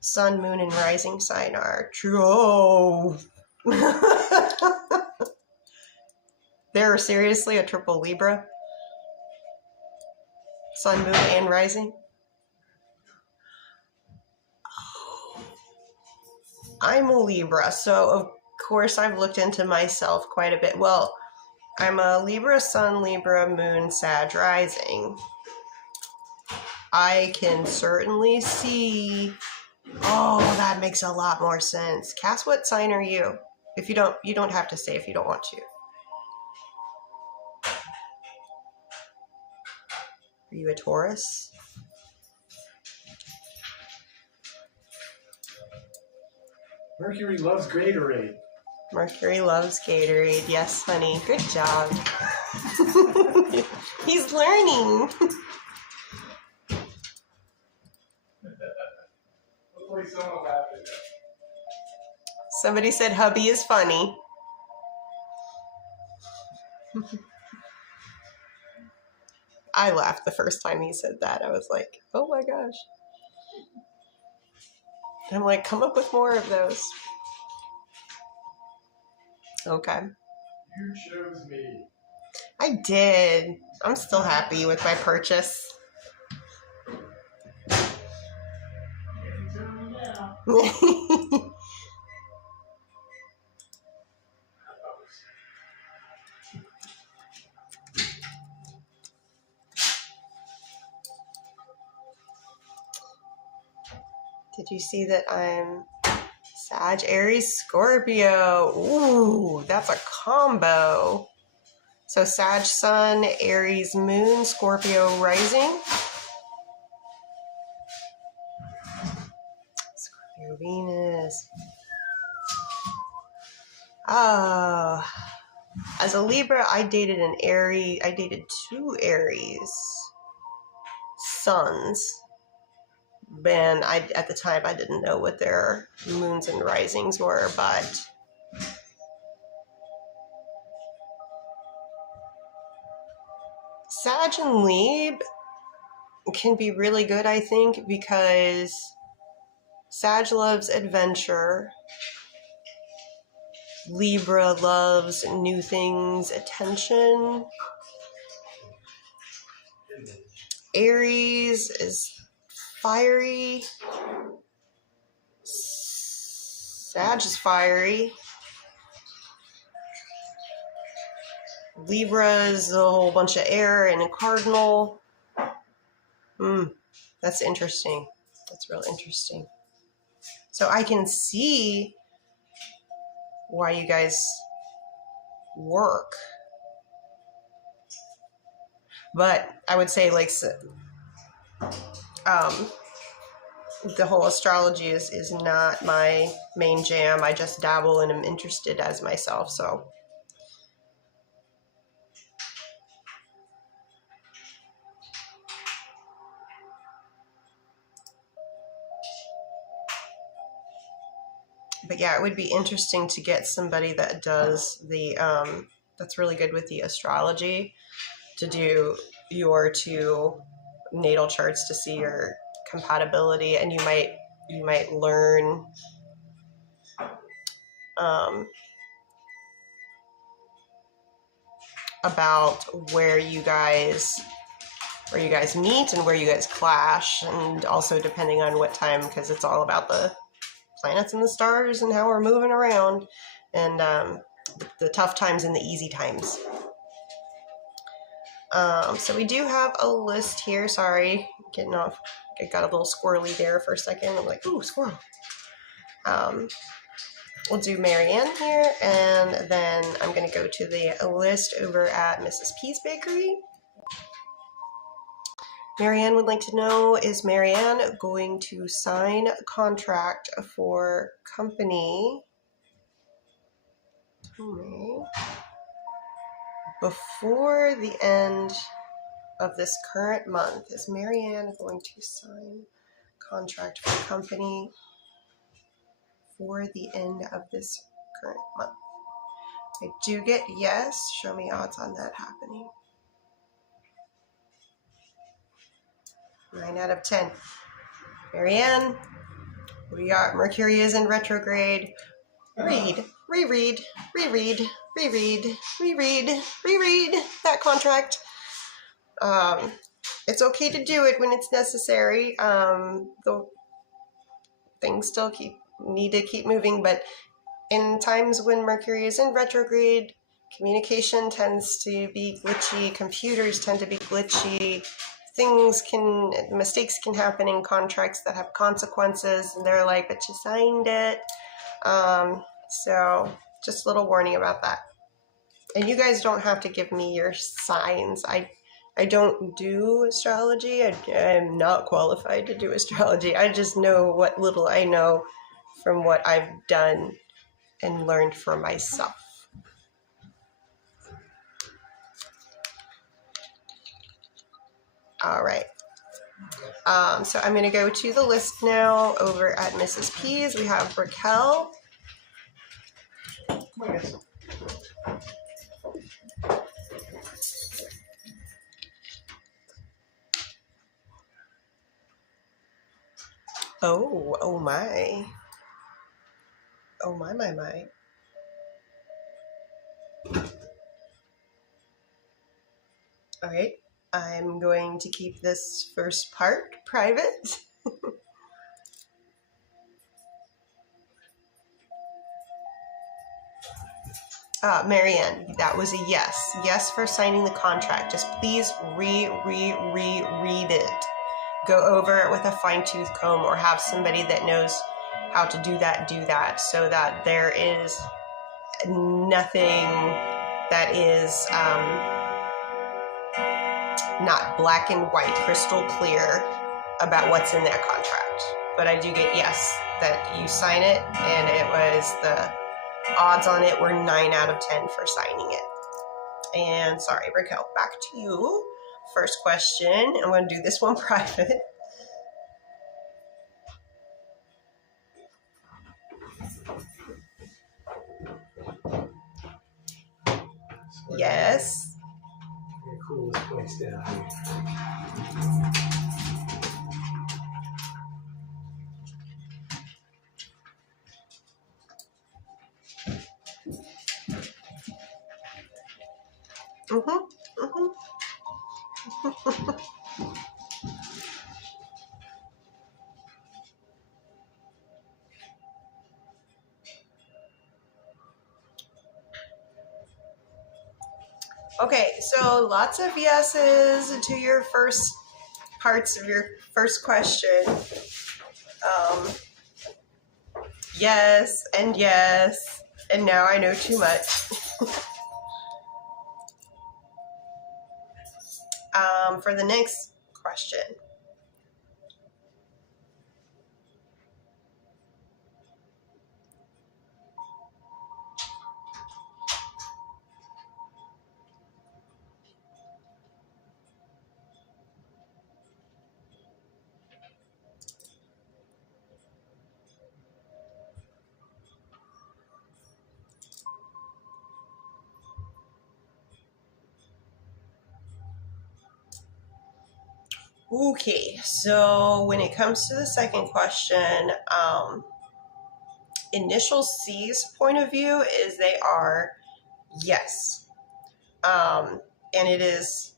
sun, moon, and rising sign are. True. They're seriously a triple Libra? Sun, moon, and rising? I'm a Libra, so of course I've looked into myself quite a bit. Well, I'm a Libra sun, Libra moon, Sag rising. I can certainly see. Oh, that makes a lot more sense. Cass, what sign are you? If you don't have to say if you don't want to. Are you a Taurus? Mercury loves Gatorade. Mercury loves Gatorade. Yes, honey. Good job. He's learning. Somebody said hubby is funny. I laughed the first time he said that. I was like, oh my gosh. I'm like, come up with more of those. Okay. You chose me. I did. I'm still happy with my purchase. You tell me now. Did you see that I'm Sag, Aries, Scorpio? Ooh, that's a combo. So Sag Sun, Aries Moon, Scorpio Rising. Scorpio Venus. Ah, as a Libra, I dated an Aries. I dated 2 Aries suns. And at the time, I didn't know what their moons and risings were, but Sag and Lib can be really good, I think, because Sag loves adventure. Libra loves new things, attention. Aries is fiery. Sag is fiery. Libra is a whole bunch of air and a cardinal. That's interesting. That's real interesting. So I can see why you guys work. But I would say like the whole astrology is not my main jam. I just dabble and am interested as myself. So but yeah, it would be interesting to get somebody that does the that's really good with the astrology to do your 2 natal charts to see your compatibility, and you might learn about where you guys meet and where you guys clash, and also depending on what time, because it's all about the planets and the stars and how we're moving around, and the tough times and the easy times. So we do have a list here. Sorry, getting off. I got a little squirrely there for a second. I'm like, ooh, squirrel. We'll do Marianne here, and then I'm going to go to the list over at Mrs. P's Bakery. Marianne would like to know, is Marianne going to sign a contract for company before the end of this current month? Is Marianne going to sign a contract for company for the end of this current month? I do get yes. Show me odds on that happening. 9 out of 10. Marianne, we got Mercury is in retrograde. Reread that contract. It's okay to do it when it's necessary. The things still need to keep moving, but in times when Mercury is in retrograde, communication tends to be glitchy, computers tend to be glitchy, mistakes can happen in contracts that have consequences, and they're like, but you signed it. So just a little warning about that. And you guys don't have to give me your signs. I don't do astrology. I'm not qualified to do astrology. I just know what little I know from what I've done and learned for myself. All right. So I'm going to go to the list now over at Mrs. P's. We have Raquel. Come on, guys. Oh, oh my. Oh my, my, my. All right. I'm going to keep this first part private. Marianne, that was a yes. Yes for signing the contract. Just please read it. Go over it with a fine-tooth comb, or have somebody that knows how to do that, so that there is nothing that is not black and white, crystal clear about what's in that contract. But I do get yes, that you sign it, and it was the odds on it were 9 out of 10 for signing it. And sorry, Raquel, back to you. First question. I'm going to do this one private. Yes. I'm gonna cool this place down here. Okay, so lots of yeses to your first parts of your first question. Yes, and now I know too much. For the next question. Okay, so when it comes to the second question, Initial C's point of view is they are yes, and it is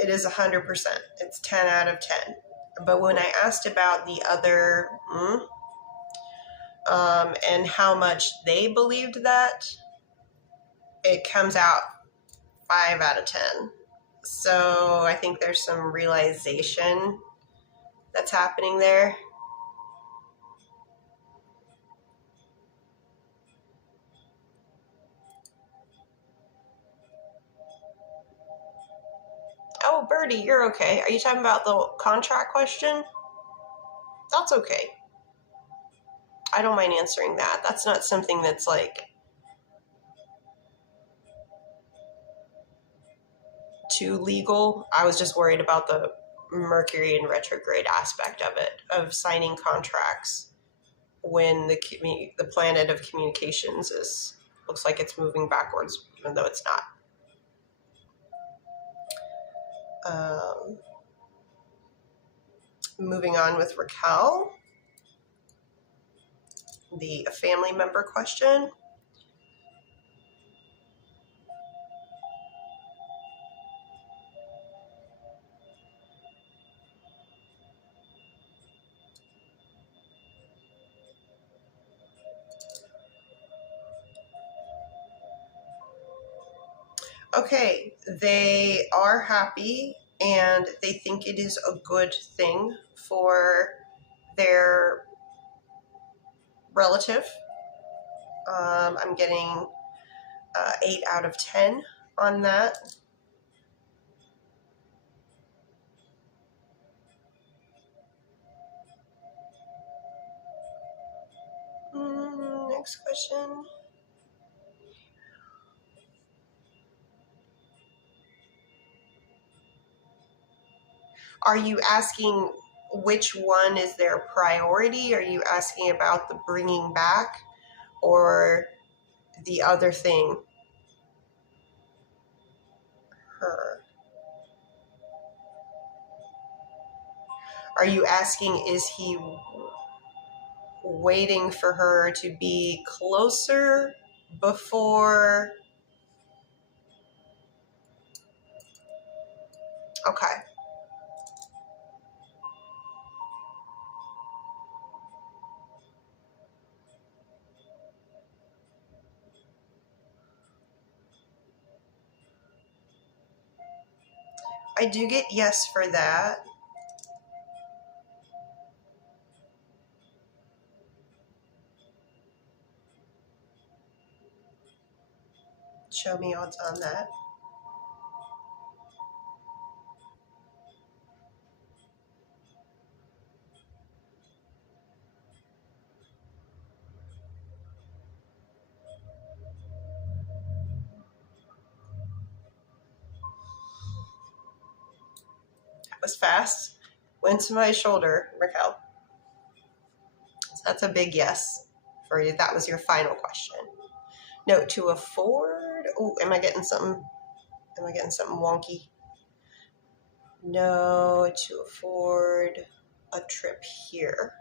100%. It's 10 out of 10. But when I asked about the other and how much they believed that, it comes out 5 out of 10. So I think there's some realization that's happening there. Oh, Birdie, you're okay. Are you talking about the contract question? That's okay. I don't mind answering that. That's not something that's like too legal. I was just worried about the Mercury in retrograde aspect of it, of signing contracts when the planet of communications looks like it's moving backwards, even though it's not. Moving on with Raquel, the family member question. Okay, they are happy and they think it is a good thing for their relative. I'm getting 8 out of 10 on that. Next question. Are you asking which one is their priority? Are you asking about the bringing back or the other thing? Her. Are you asking, is he waiting for her to be closer before. Okay. I do get yes for that. Show me odds on that. That was fast. Went to my shoulder, Raquel. So that's a big yes for you. That was your final question. No, to afford. Oh, am I getting something? Am I getting something wonky? No, to afford a trip here.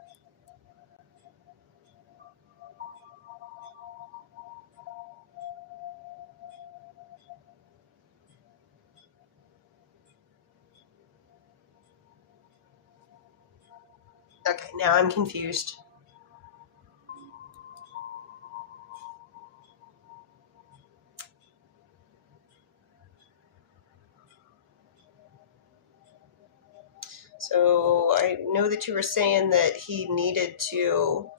Okay, now I'm confused. So I know that you were saying that he needed to.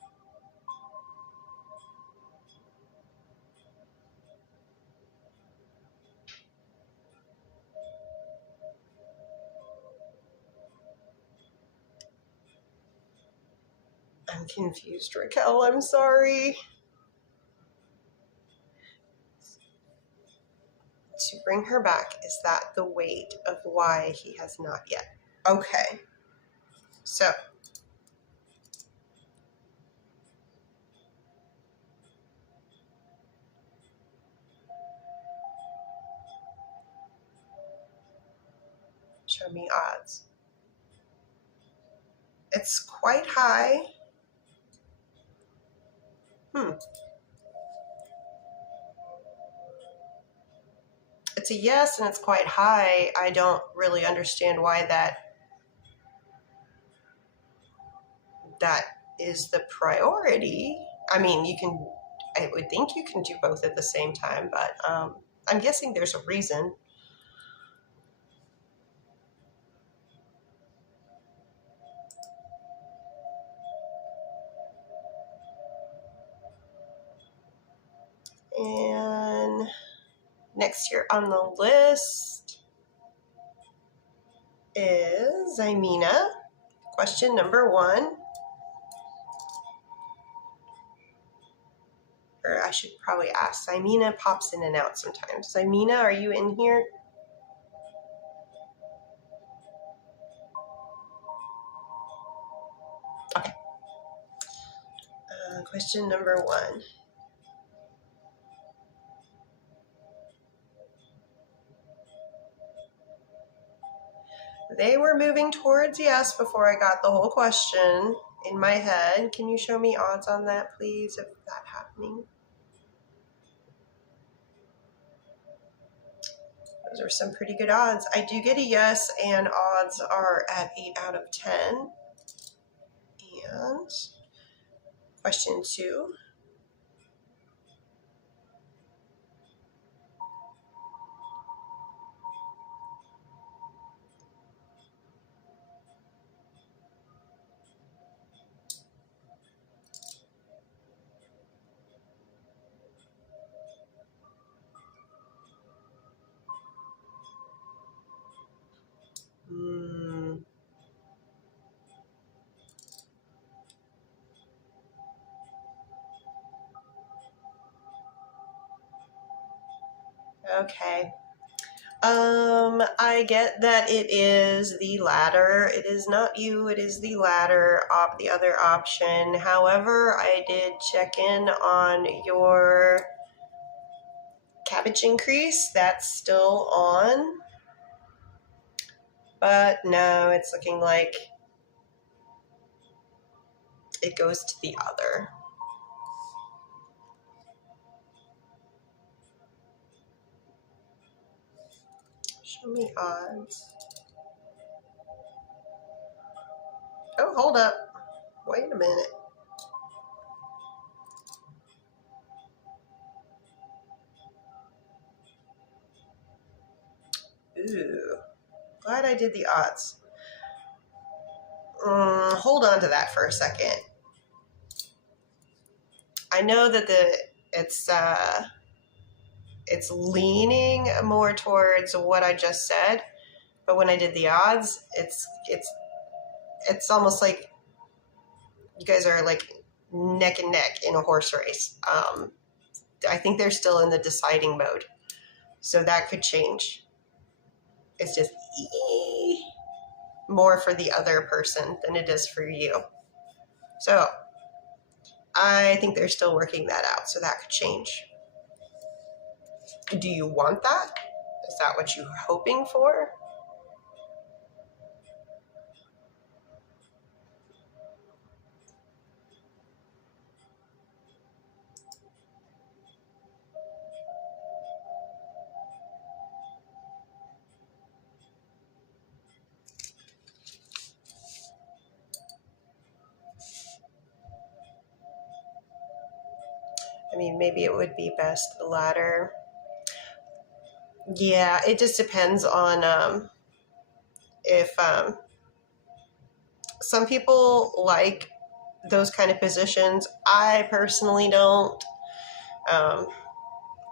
I'm confused, Raquel. I'm sorry. To bring her back, is that the weight of why he has not yet? Okay. So show me odds. It's quite high. It's a yes and it's quite high. I don't really understand why that is the priority. I mean, I would think you can do both at the same time, but I'm guessing there's a reason. And next here on the list is Zymina. Question number 1. Or I should probably ask. Zymina pops in and out sometimes. Zymina, are you in here? Okay. Question number 1. They were moving towards yes before I got the whole question in my head. Can you show me odds on that, please, of that happening? Those are some pretty good odds. I do get a yes, and odds are at 8 out of 10. And question 2. Okay. I get that it is the latter. It is not you, it is the latter, the other option. However, I did check in on your cabbage increase. That's still on. But no, it's looking like it goes to the other. Show me odds. Oh, hold up. Wait a minute. Ooh, glad I did the odds. Hold on to that for a second. I know that it's leaning more towards what I just said, but when I did the odds, it's almost like you guys are like neck and neck in a horse race. I think they're still in the deciding mode, so that could change. It's just more for the other person than it is for you. So I think they're still working that out, so that could change. Do you want that? Is that what you're hoping for? I mean, maybe it would be best the latter. Yeah, it just depends on if some people like those kind of positions. I personally don't.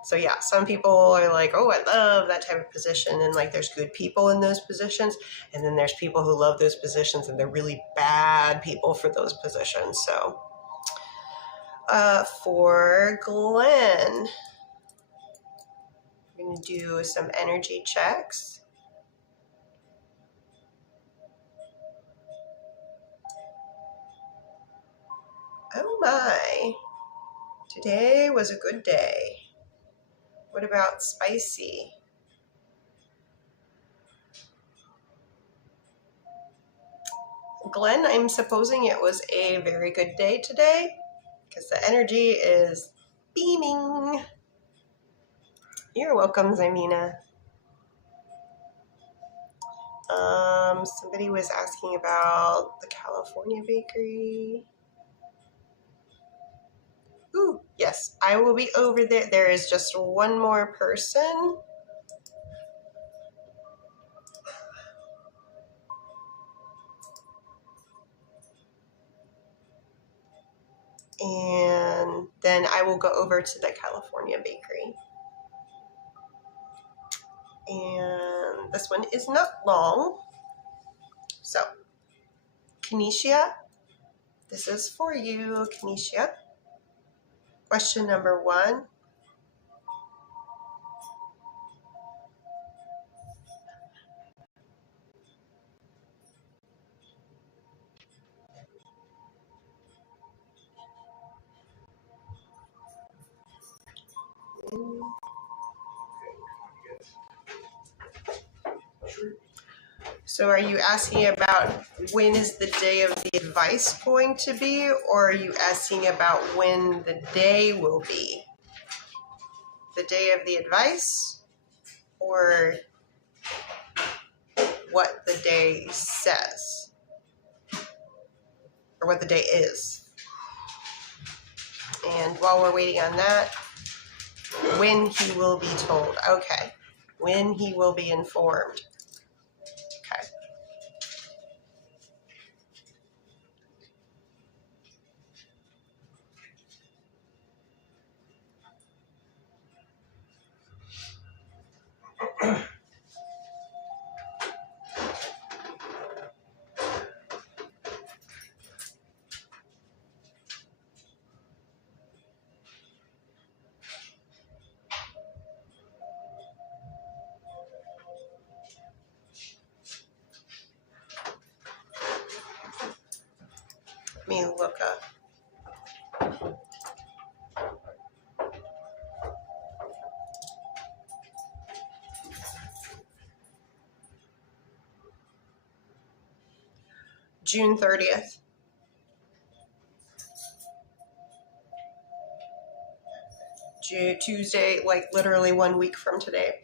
So yeah, some people are like, oh, I love that type of position, and like there's good people in those positions, and then there's people who love those positions and they're really bad people for those positions. So for Glenn, I'm going to do some energy checks. Oh my, today was a good day. What about spicy? Glenn, I'm supposing it was a very good day today because the energy is beaming. You're welcome, Zarmina. Somebody was asking about the California bakery. Ooh, yes, I will be over there. There is just one more person. And then I will go over to the California bakery. And this one is not long. So, Kenesha, this is for you, Kenesha. Question number 1. So are you asking about when is the day of the advice going to be, or are you asking about when the day will be? The day of the advice, or what the day says, or what the day is? And while we're waiting on that, when he will be told. Okay, when he will be informed. Okay. Let me look up. June 30th. Tuesday, like literally 1 week from today.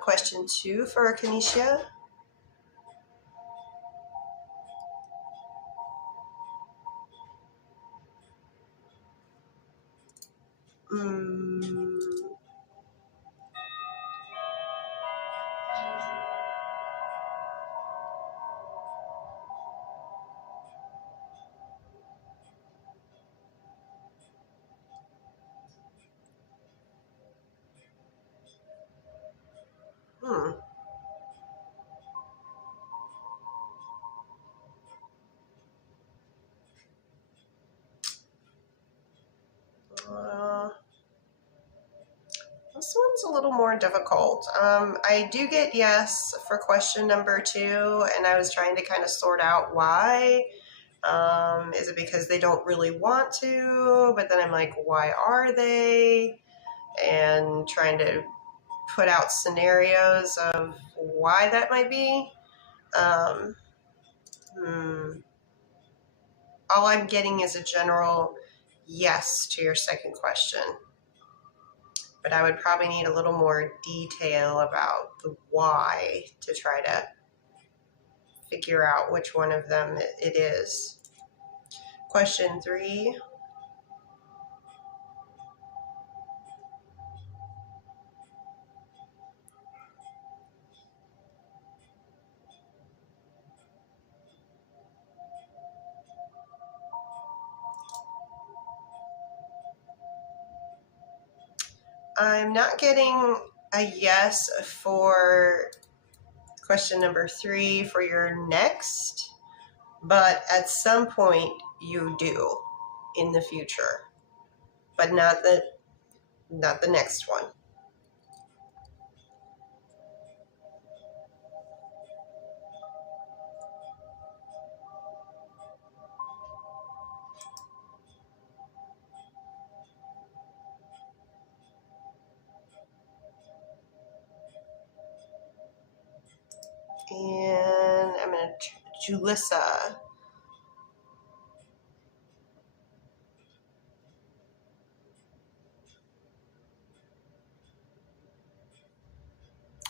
Question 2 for Kanisha. Mm, hmm. Uh, this one's a little more difficult. I do get yes for question number 2, and I was trying to kind of sort out why. Is it because they don't really want to? But then I'm like, why are they? And trying to put out scenarios of why that might be. Um, All I'm getting is a general yes to your second question. But I would probably need a little more detail about the why to try to figure out which one of them it is. Question 3. I'm not getting a yes for question number 3 for your next, but at some point you do in the future, but not the next one. And I'm going to Julissa.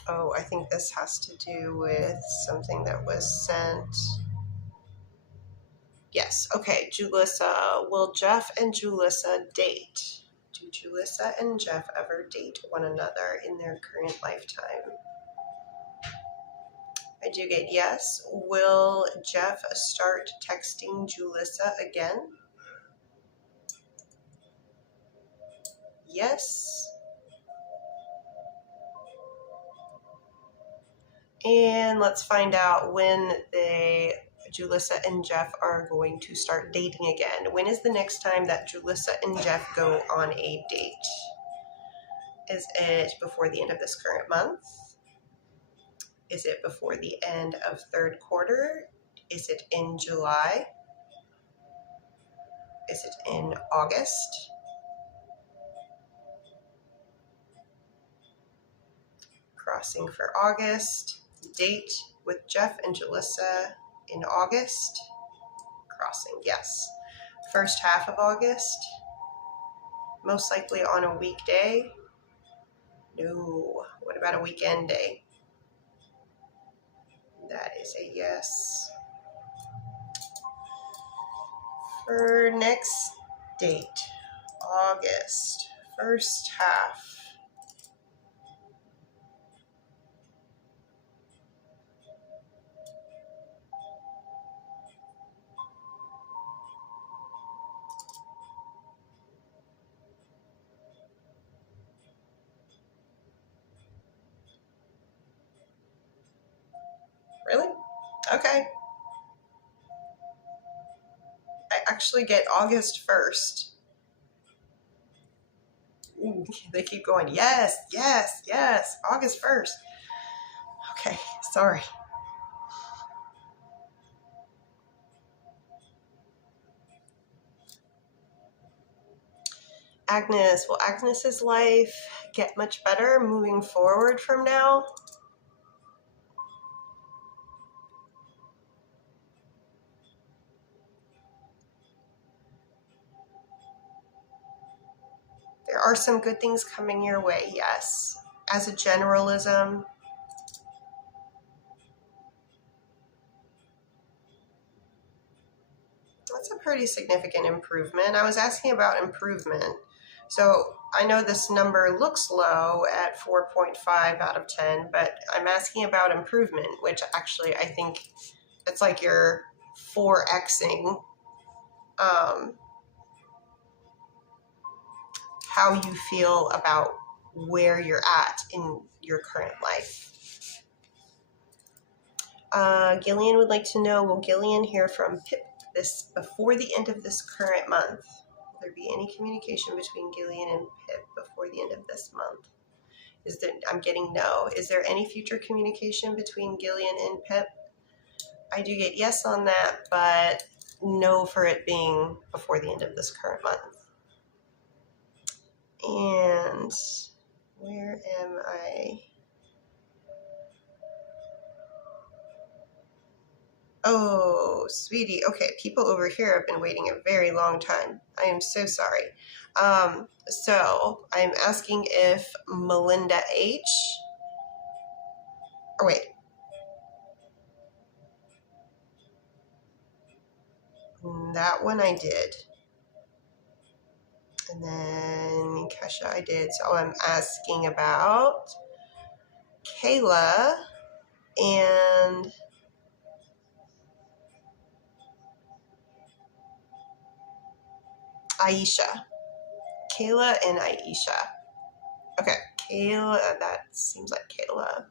Oh, I think this has to do with something that was sent. Yes, okay, Julissa. Will Jeff and Julissa date? Do Julissa and Jeff ever date one another in their current lifetime? I do get yes. Will Jeff start texting Julissa again? Yes. And let's find out when Julissa and Jeff are going to start dating again. When is the next time that Julissa and Jeff go on a date? Is it before the end of this current month? Is it before the end of third quarter? Is it in July? Is it in August? Crossing for August. Date with Jeff and Julissa in August. Crossing, yes. First half of August. Most likely on a weekday. No. What about a weekend day? That is a yes. For next date, August, first half. Really? Okay. I actually get August 1st. Ooh, they keep going, yes, yes, yes, August 1st. Okay, sorry. Agnes, will Agnes's life get much better moving forward from now? There are some good things coming your way, yes. As a generalism, that's a pretty significant improvement. I was asking about improvement. So I know this number looks low at 4.5 out of 10, but I'm asking about improvement, which actually I think it's like you're 4xing how you feel about where you're at in your current life. Gillian would like to know, will Gillian hear from Pip this before the end of this current month? Will there be any communication between Gillian and Pip before the end of this month? I'm getting no. Is there any future communication between Gillian and Pip? I do get yes on that, but no for it being before the end of this current month. And where am I? Oh, sweetie. Okay, people over here have been waiting a very long time. I am so sorry. So I'm asking if Melinda H. Oh, wait. That one I did. And then Kesha I did. So I'm asking about Kayla and Aisha. Kayla and Aisha. Okay, Kayla, that seems like Kayla.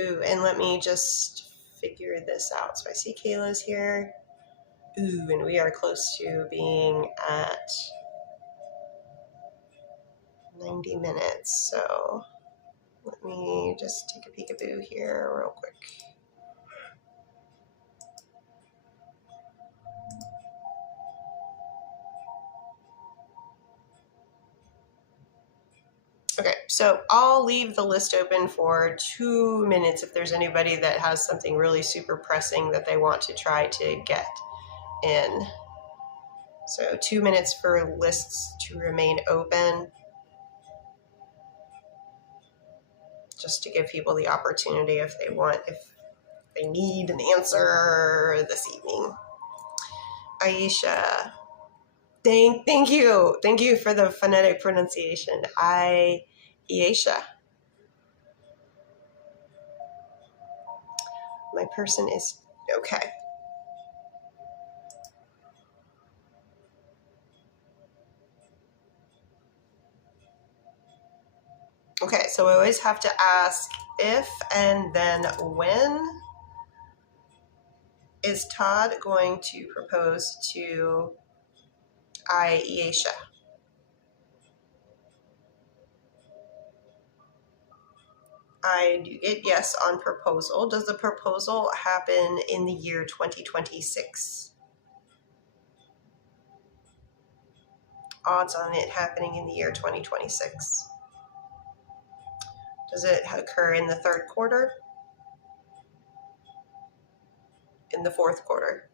Ooh, and let me just figure this out. So I see Kayla's here. Ooh, and we are close to being at 90 minutes. So let me just take a peekaboo here real quick. Okay, so I'll leave the list open for 2 minutes if there's anybody that has something really super pressing that they want to try to get in. So 2 minutes for lists to remain open, just to give people the opportunity if they need an answer this evening. Aisha, thank you for the phonetic pronunciation. Aisha. My person is okay. Okay, so I always have to ask if and then when is Todd going to propose to Aisha? I do get yes on proposal. Does the proposal happen in the year 2026? Odds on it happening in the year 2026. Does it occur in the third quarter? In the fourth quarter?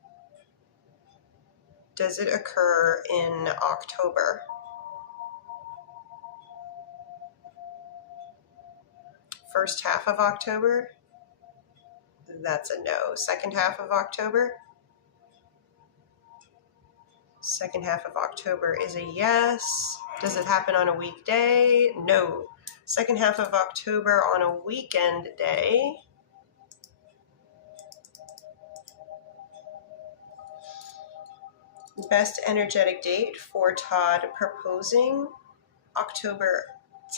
Does it occur in October? First half of October? That's a no. Second half of October? Second half of October is a yes. Does it happen on a weekday? No. Second half of October on a weekend day. Best energetic date for Todd proposing: October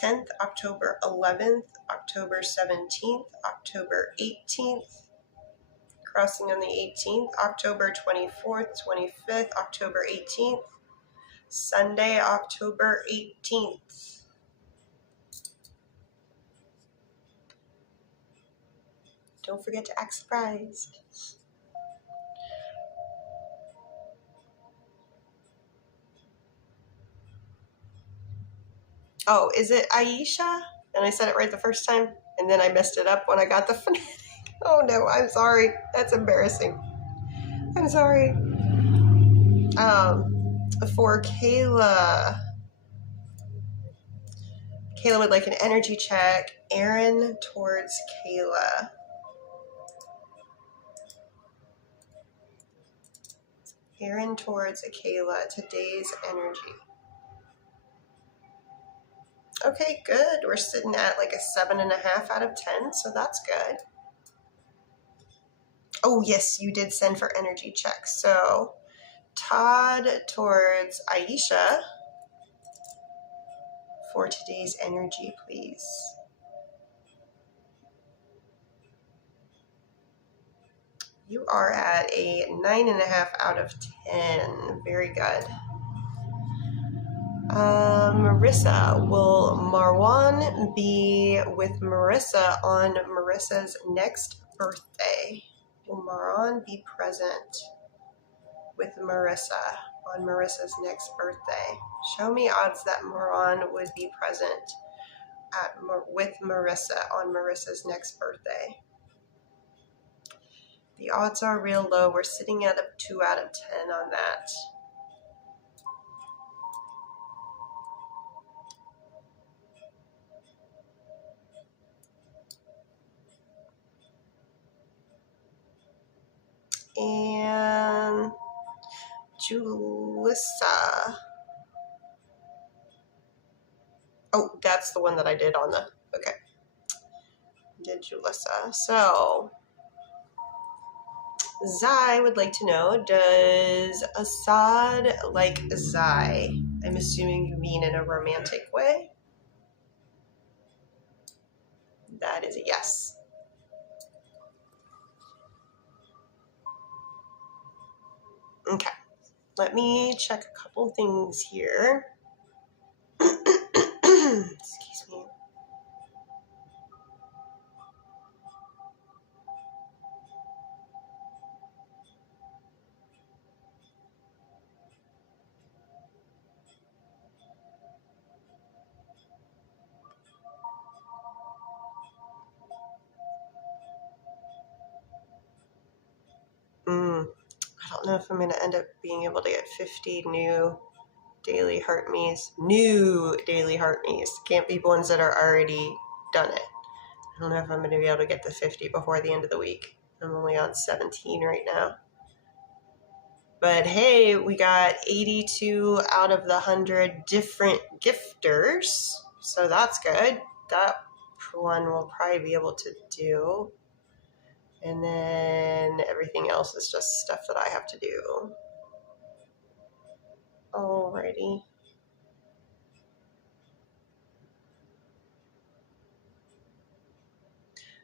10th, October 11th, October 17th, October 18th, crossing on the 18th, October 24th, 25th, October 18th, Sunday, October 18th. Don't forget to act surprised. Oh, is it Aisha? And I said it right the first time, and then I messed it up when I got the phonetic. Oh no, I'm sorry. That's embarrassing. I'm sorry. For Kayla, Kayla would like an energy check. Aaron towards Kayla. Aaron towards Kayla. Today's energy. Okay, good. We're sitting at like a 7.5 out of 10, so that's good. Oh, yes, you did send for energy checks. So Todd towards Aisha for today's energy, please. You are at a 9.5 out of 10. Very good. Marissa, will Marwan be with Marissa on Marissa's next birthday? Will Marwan be present with Marissa on Marissa's next birthday? Show me odds that Marwan would be present with Marissa on Marissa's next birthday. The odds are real low. We're sitting at a 2 out of 10 on that. And Julissa. Oh, that's the one that I did on the, okay. Did Julissa. So, Zai would like to know, does Assad like Zai? I'm assuming you mean in a romantic way. That is a yes. Okay, let me check a couple things here. Excuse me. I don't know if I'm going to end up being able to get 50 new daily heart me's. New daily heart me's. Can't be ones that are already done it. I don't know if I'm going to be able to get the 50 before the end of the week. I'm only on 17 right now. But hey, we got 82 out of the 100 different gifters. So that's good. That one we'll probably be able to do. And then everything else is just stuff that I have to do. Alrighty.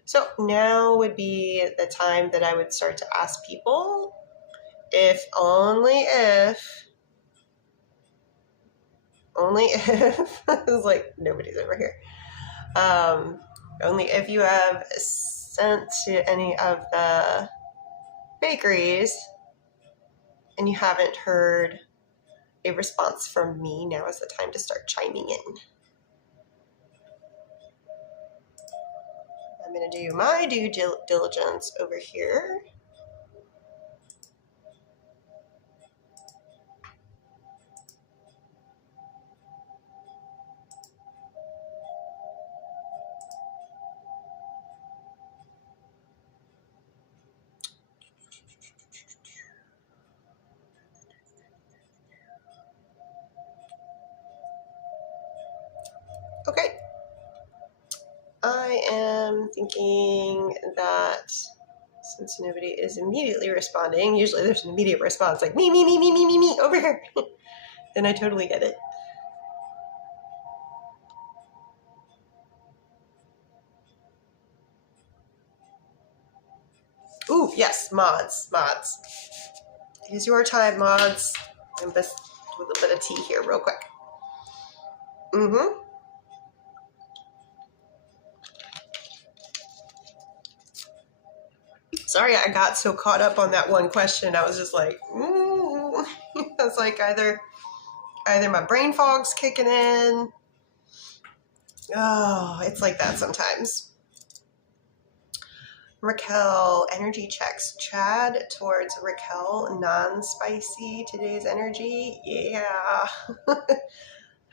So now would be the time that I would start to ask people if I was like, nobody's over here. Only if you have sent to any of the bakeries and you haven't heard a response from me, now is the time to start chiming in. I'm going to do my due diligence over here. Okay. I am thinking that since nobody is immediately responding, usually there's an immediate response like me, over here. Then I totally get it. Ooh, yes, mods. Here's your time, mods. I'm just do a little bit of tea here real quick. Sorry, I got so caught up on that one question. I was just like, I was like, either my brain fog's kicking in. Oh, it's like that sometimes. Raquel, energy checks. Chad towards Raquel, non-spicy today's energy. Yeah.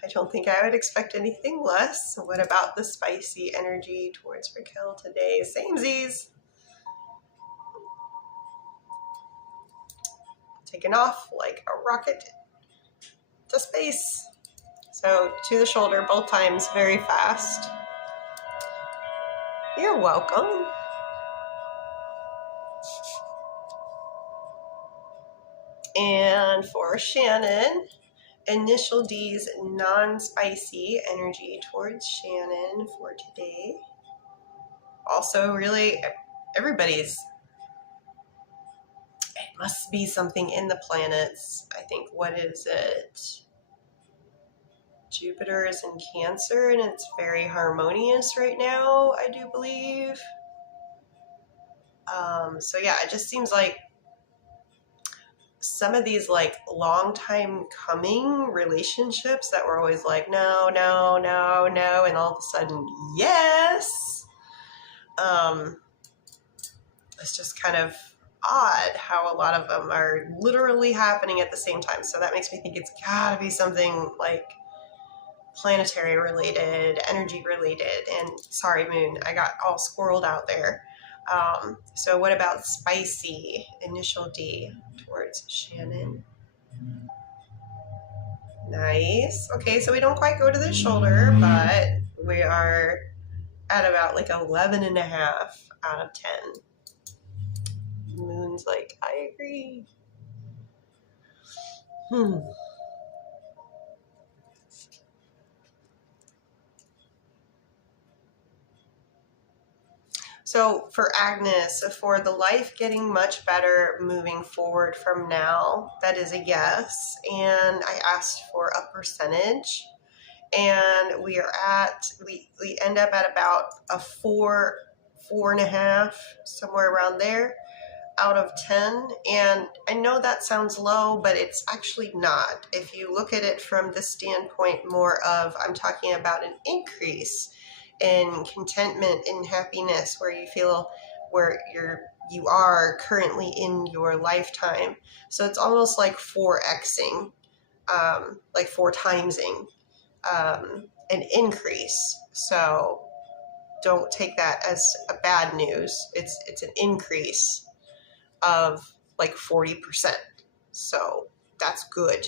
I don't think I would expect anything less. What about the spicy energy towards Raquel today? Samesies. Taking off like a rocket to space. So to the shoulder both times, very fast. You're welcome. And for Shannon, initial D's non-spicy energy towards Shannon for today. Also, really, everybody's, it must be something in the planets. I think, what is it? Jupiter is in Cancer, and it's very harmonious right now, I do believe. So yeah, it just seems like some of these like long time coming relationships that were always like no, no, no, no, and all of a sudden yes. It's just kind of odd how a lot of them are literally happening at the same time. So that makes me think it's gotta be something like planetary related, energy related. And sorry, Moon, I got all squirreled out there. So what about spicy, initial D towards Shannon? Nice. Okay, so we don't quite go to the shoulder, but we are at about like 11 and a half out of 10. Moon's like, I agree. So for Agnes, for the life getting much better moving forward from now, that is a yes. And I asked for a percentage, and we end up at about a 4.5, somewhere around there, out of 10. And I know that sounds low, but it's actually not. If you look at it from the standpoint more of, I'm talking about an increase in contentment and happiness, where you feel where you are currently in your lifetime. So it's almost like 4xing, like 4 timesing an increase. So don't take that as a bad news. It's an increase of like 40%. So that's good.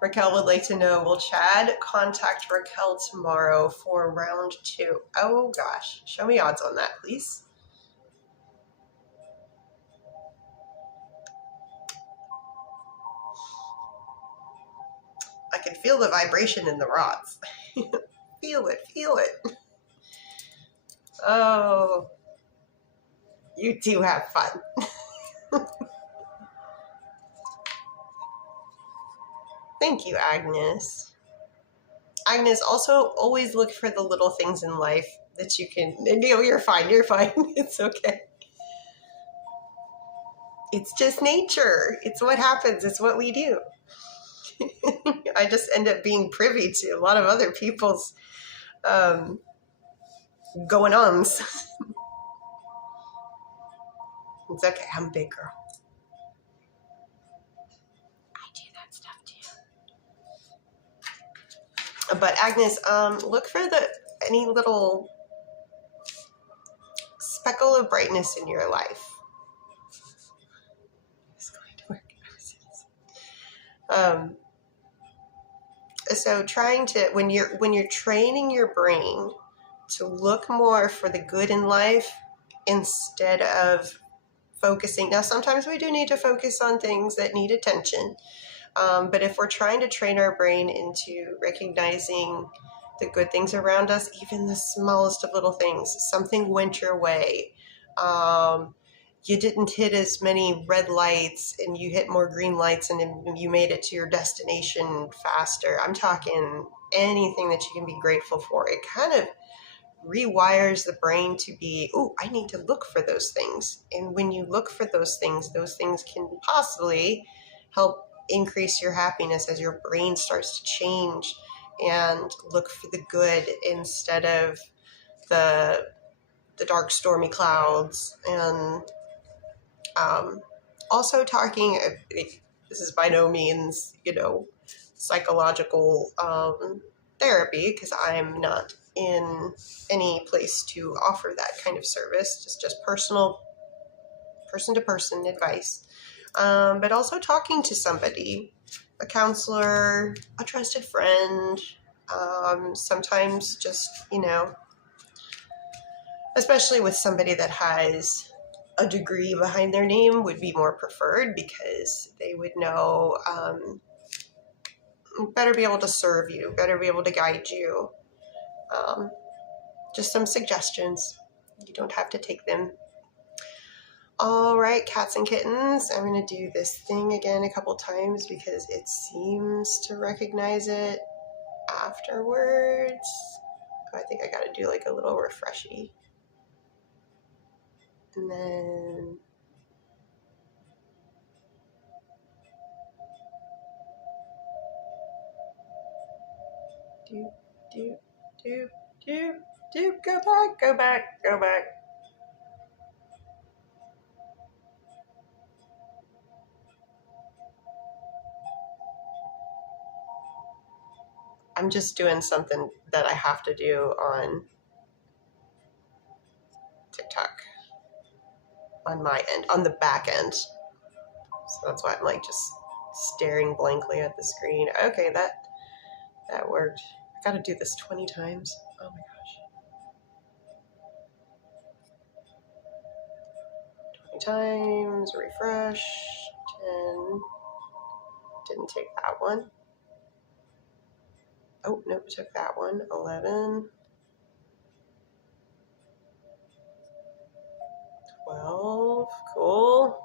Raquel would like to know, will Chad contact Raquel tomorrow for round 2? Oh gosh, show me odds on that, please. I can feel the vibration in the rods. Feel it, feel it. Oh, you do have fun. Thank you, Agnes. Agnes, also always look for the little things in life that you can, you're fine, it's okay. It's just nature. It's what happens, it's what we do. I just end up being privy to a lot of other people's going-ons. It's okay, I'm a big girl. I do that stuff too. But Agnes, look for any little speckle of brightness in your life. It's going to work. So trying to, when you're training your brain to look more for the good in life instead of focusing. Now, sometimes we do need to focus on things that need attention. But if we're trying to train our brain into recognizing the good things around us, even the smallest of little things, something went your way. You didn't hit as many red lights and you hit more green lights and you made it to your destination faster. I'm talking anything that you can be grateful for. It kind of rewires the brain to be, oh, I need to look for those things. And when you look for those things can possibly help increase your happiness as your brain starts to change and look for the good instead of the dark, stormy clouds and Also talking, this is by no means, psychological therapy, because I'm not in any place to offer that kind of service. Just personal, person-to-person advice. But also talking to somebody, a counselor, a trusted friend, sometimes just, especially with somebody that has a degree behind their name would be more preferred, because they would know, better be able to serve you, better be able to guide you. Just some suggestions. You don't have to take them. All right, cats and kittens. I'm going to do this thing again a couple times because it seems to recognize it afterwards. I think I got to do like a little refreshy. And then do, go back. I'm just doing something that I have to do on TikTok on my end, on the back end. So that's why I'm like just staring blankly at the screen. Okay, that worked. I gotta do this 20 times. Oh my gosh. 20 times, refresh, 10. Didn't take that one. Oh, nope, took that one. 11. 12, cool.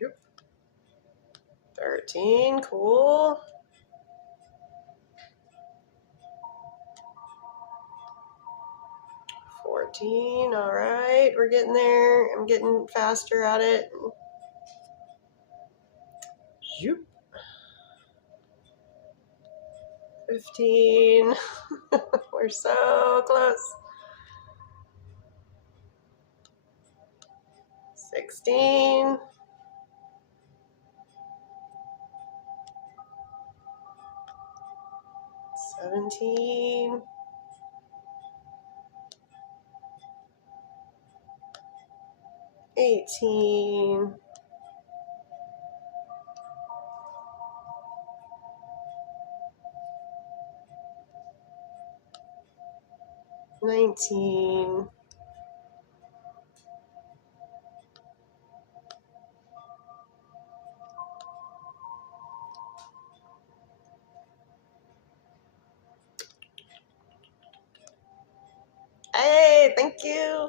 Yep. 13, cool. 14, all right, we're getting there. I'm getting faster at it. Zoop. 15, we're so close. 16, 17, 18, 19, 'Hey, thank you.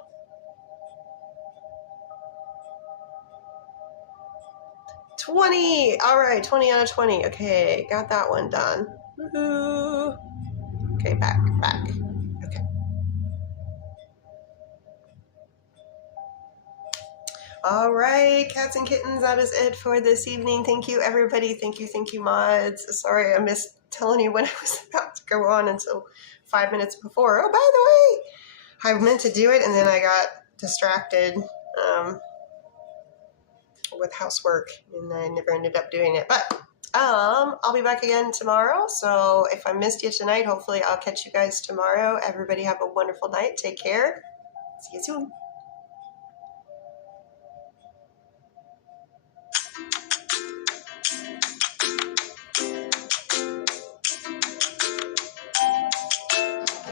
20. All right, 20 out of 20. Okay, got that one done. Woohoo. Okay, back. Okay. All right, cats and kittens, that is it for this evening. Thank you, everybody. Thank you, mods. Sorry, I missed telling you when I was about to go on until 5 minutes before. Oh, by the way, I meant to do it, and then I got distracted with housework, and I never ended up doing it. But I'll be back again tomorrow. So if I missed you tonight, hopefully I'll catch you guys tomorrow. Everybody have a wonderful night. Take care. See you soon.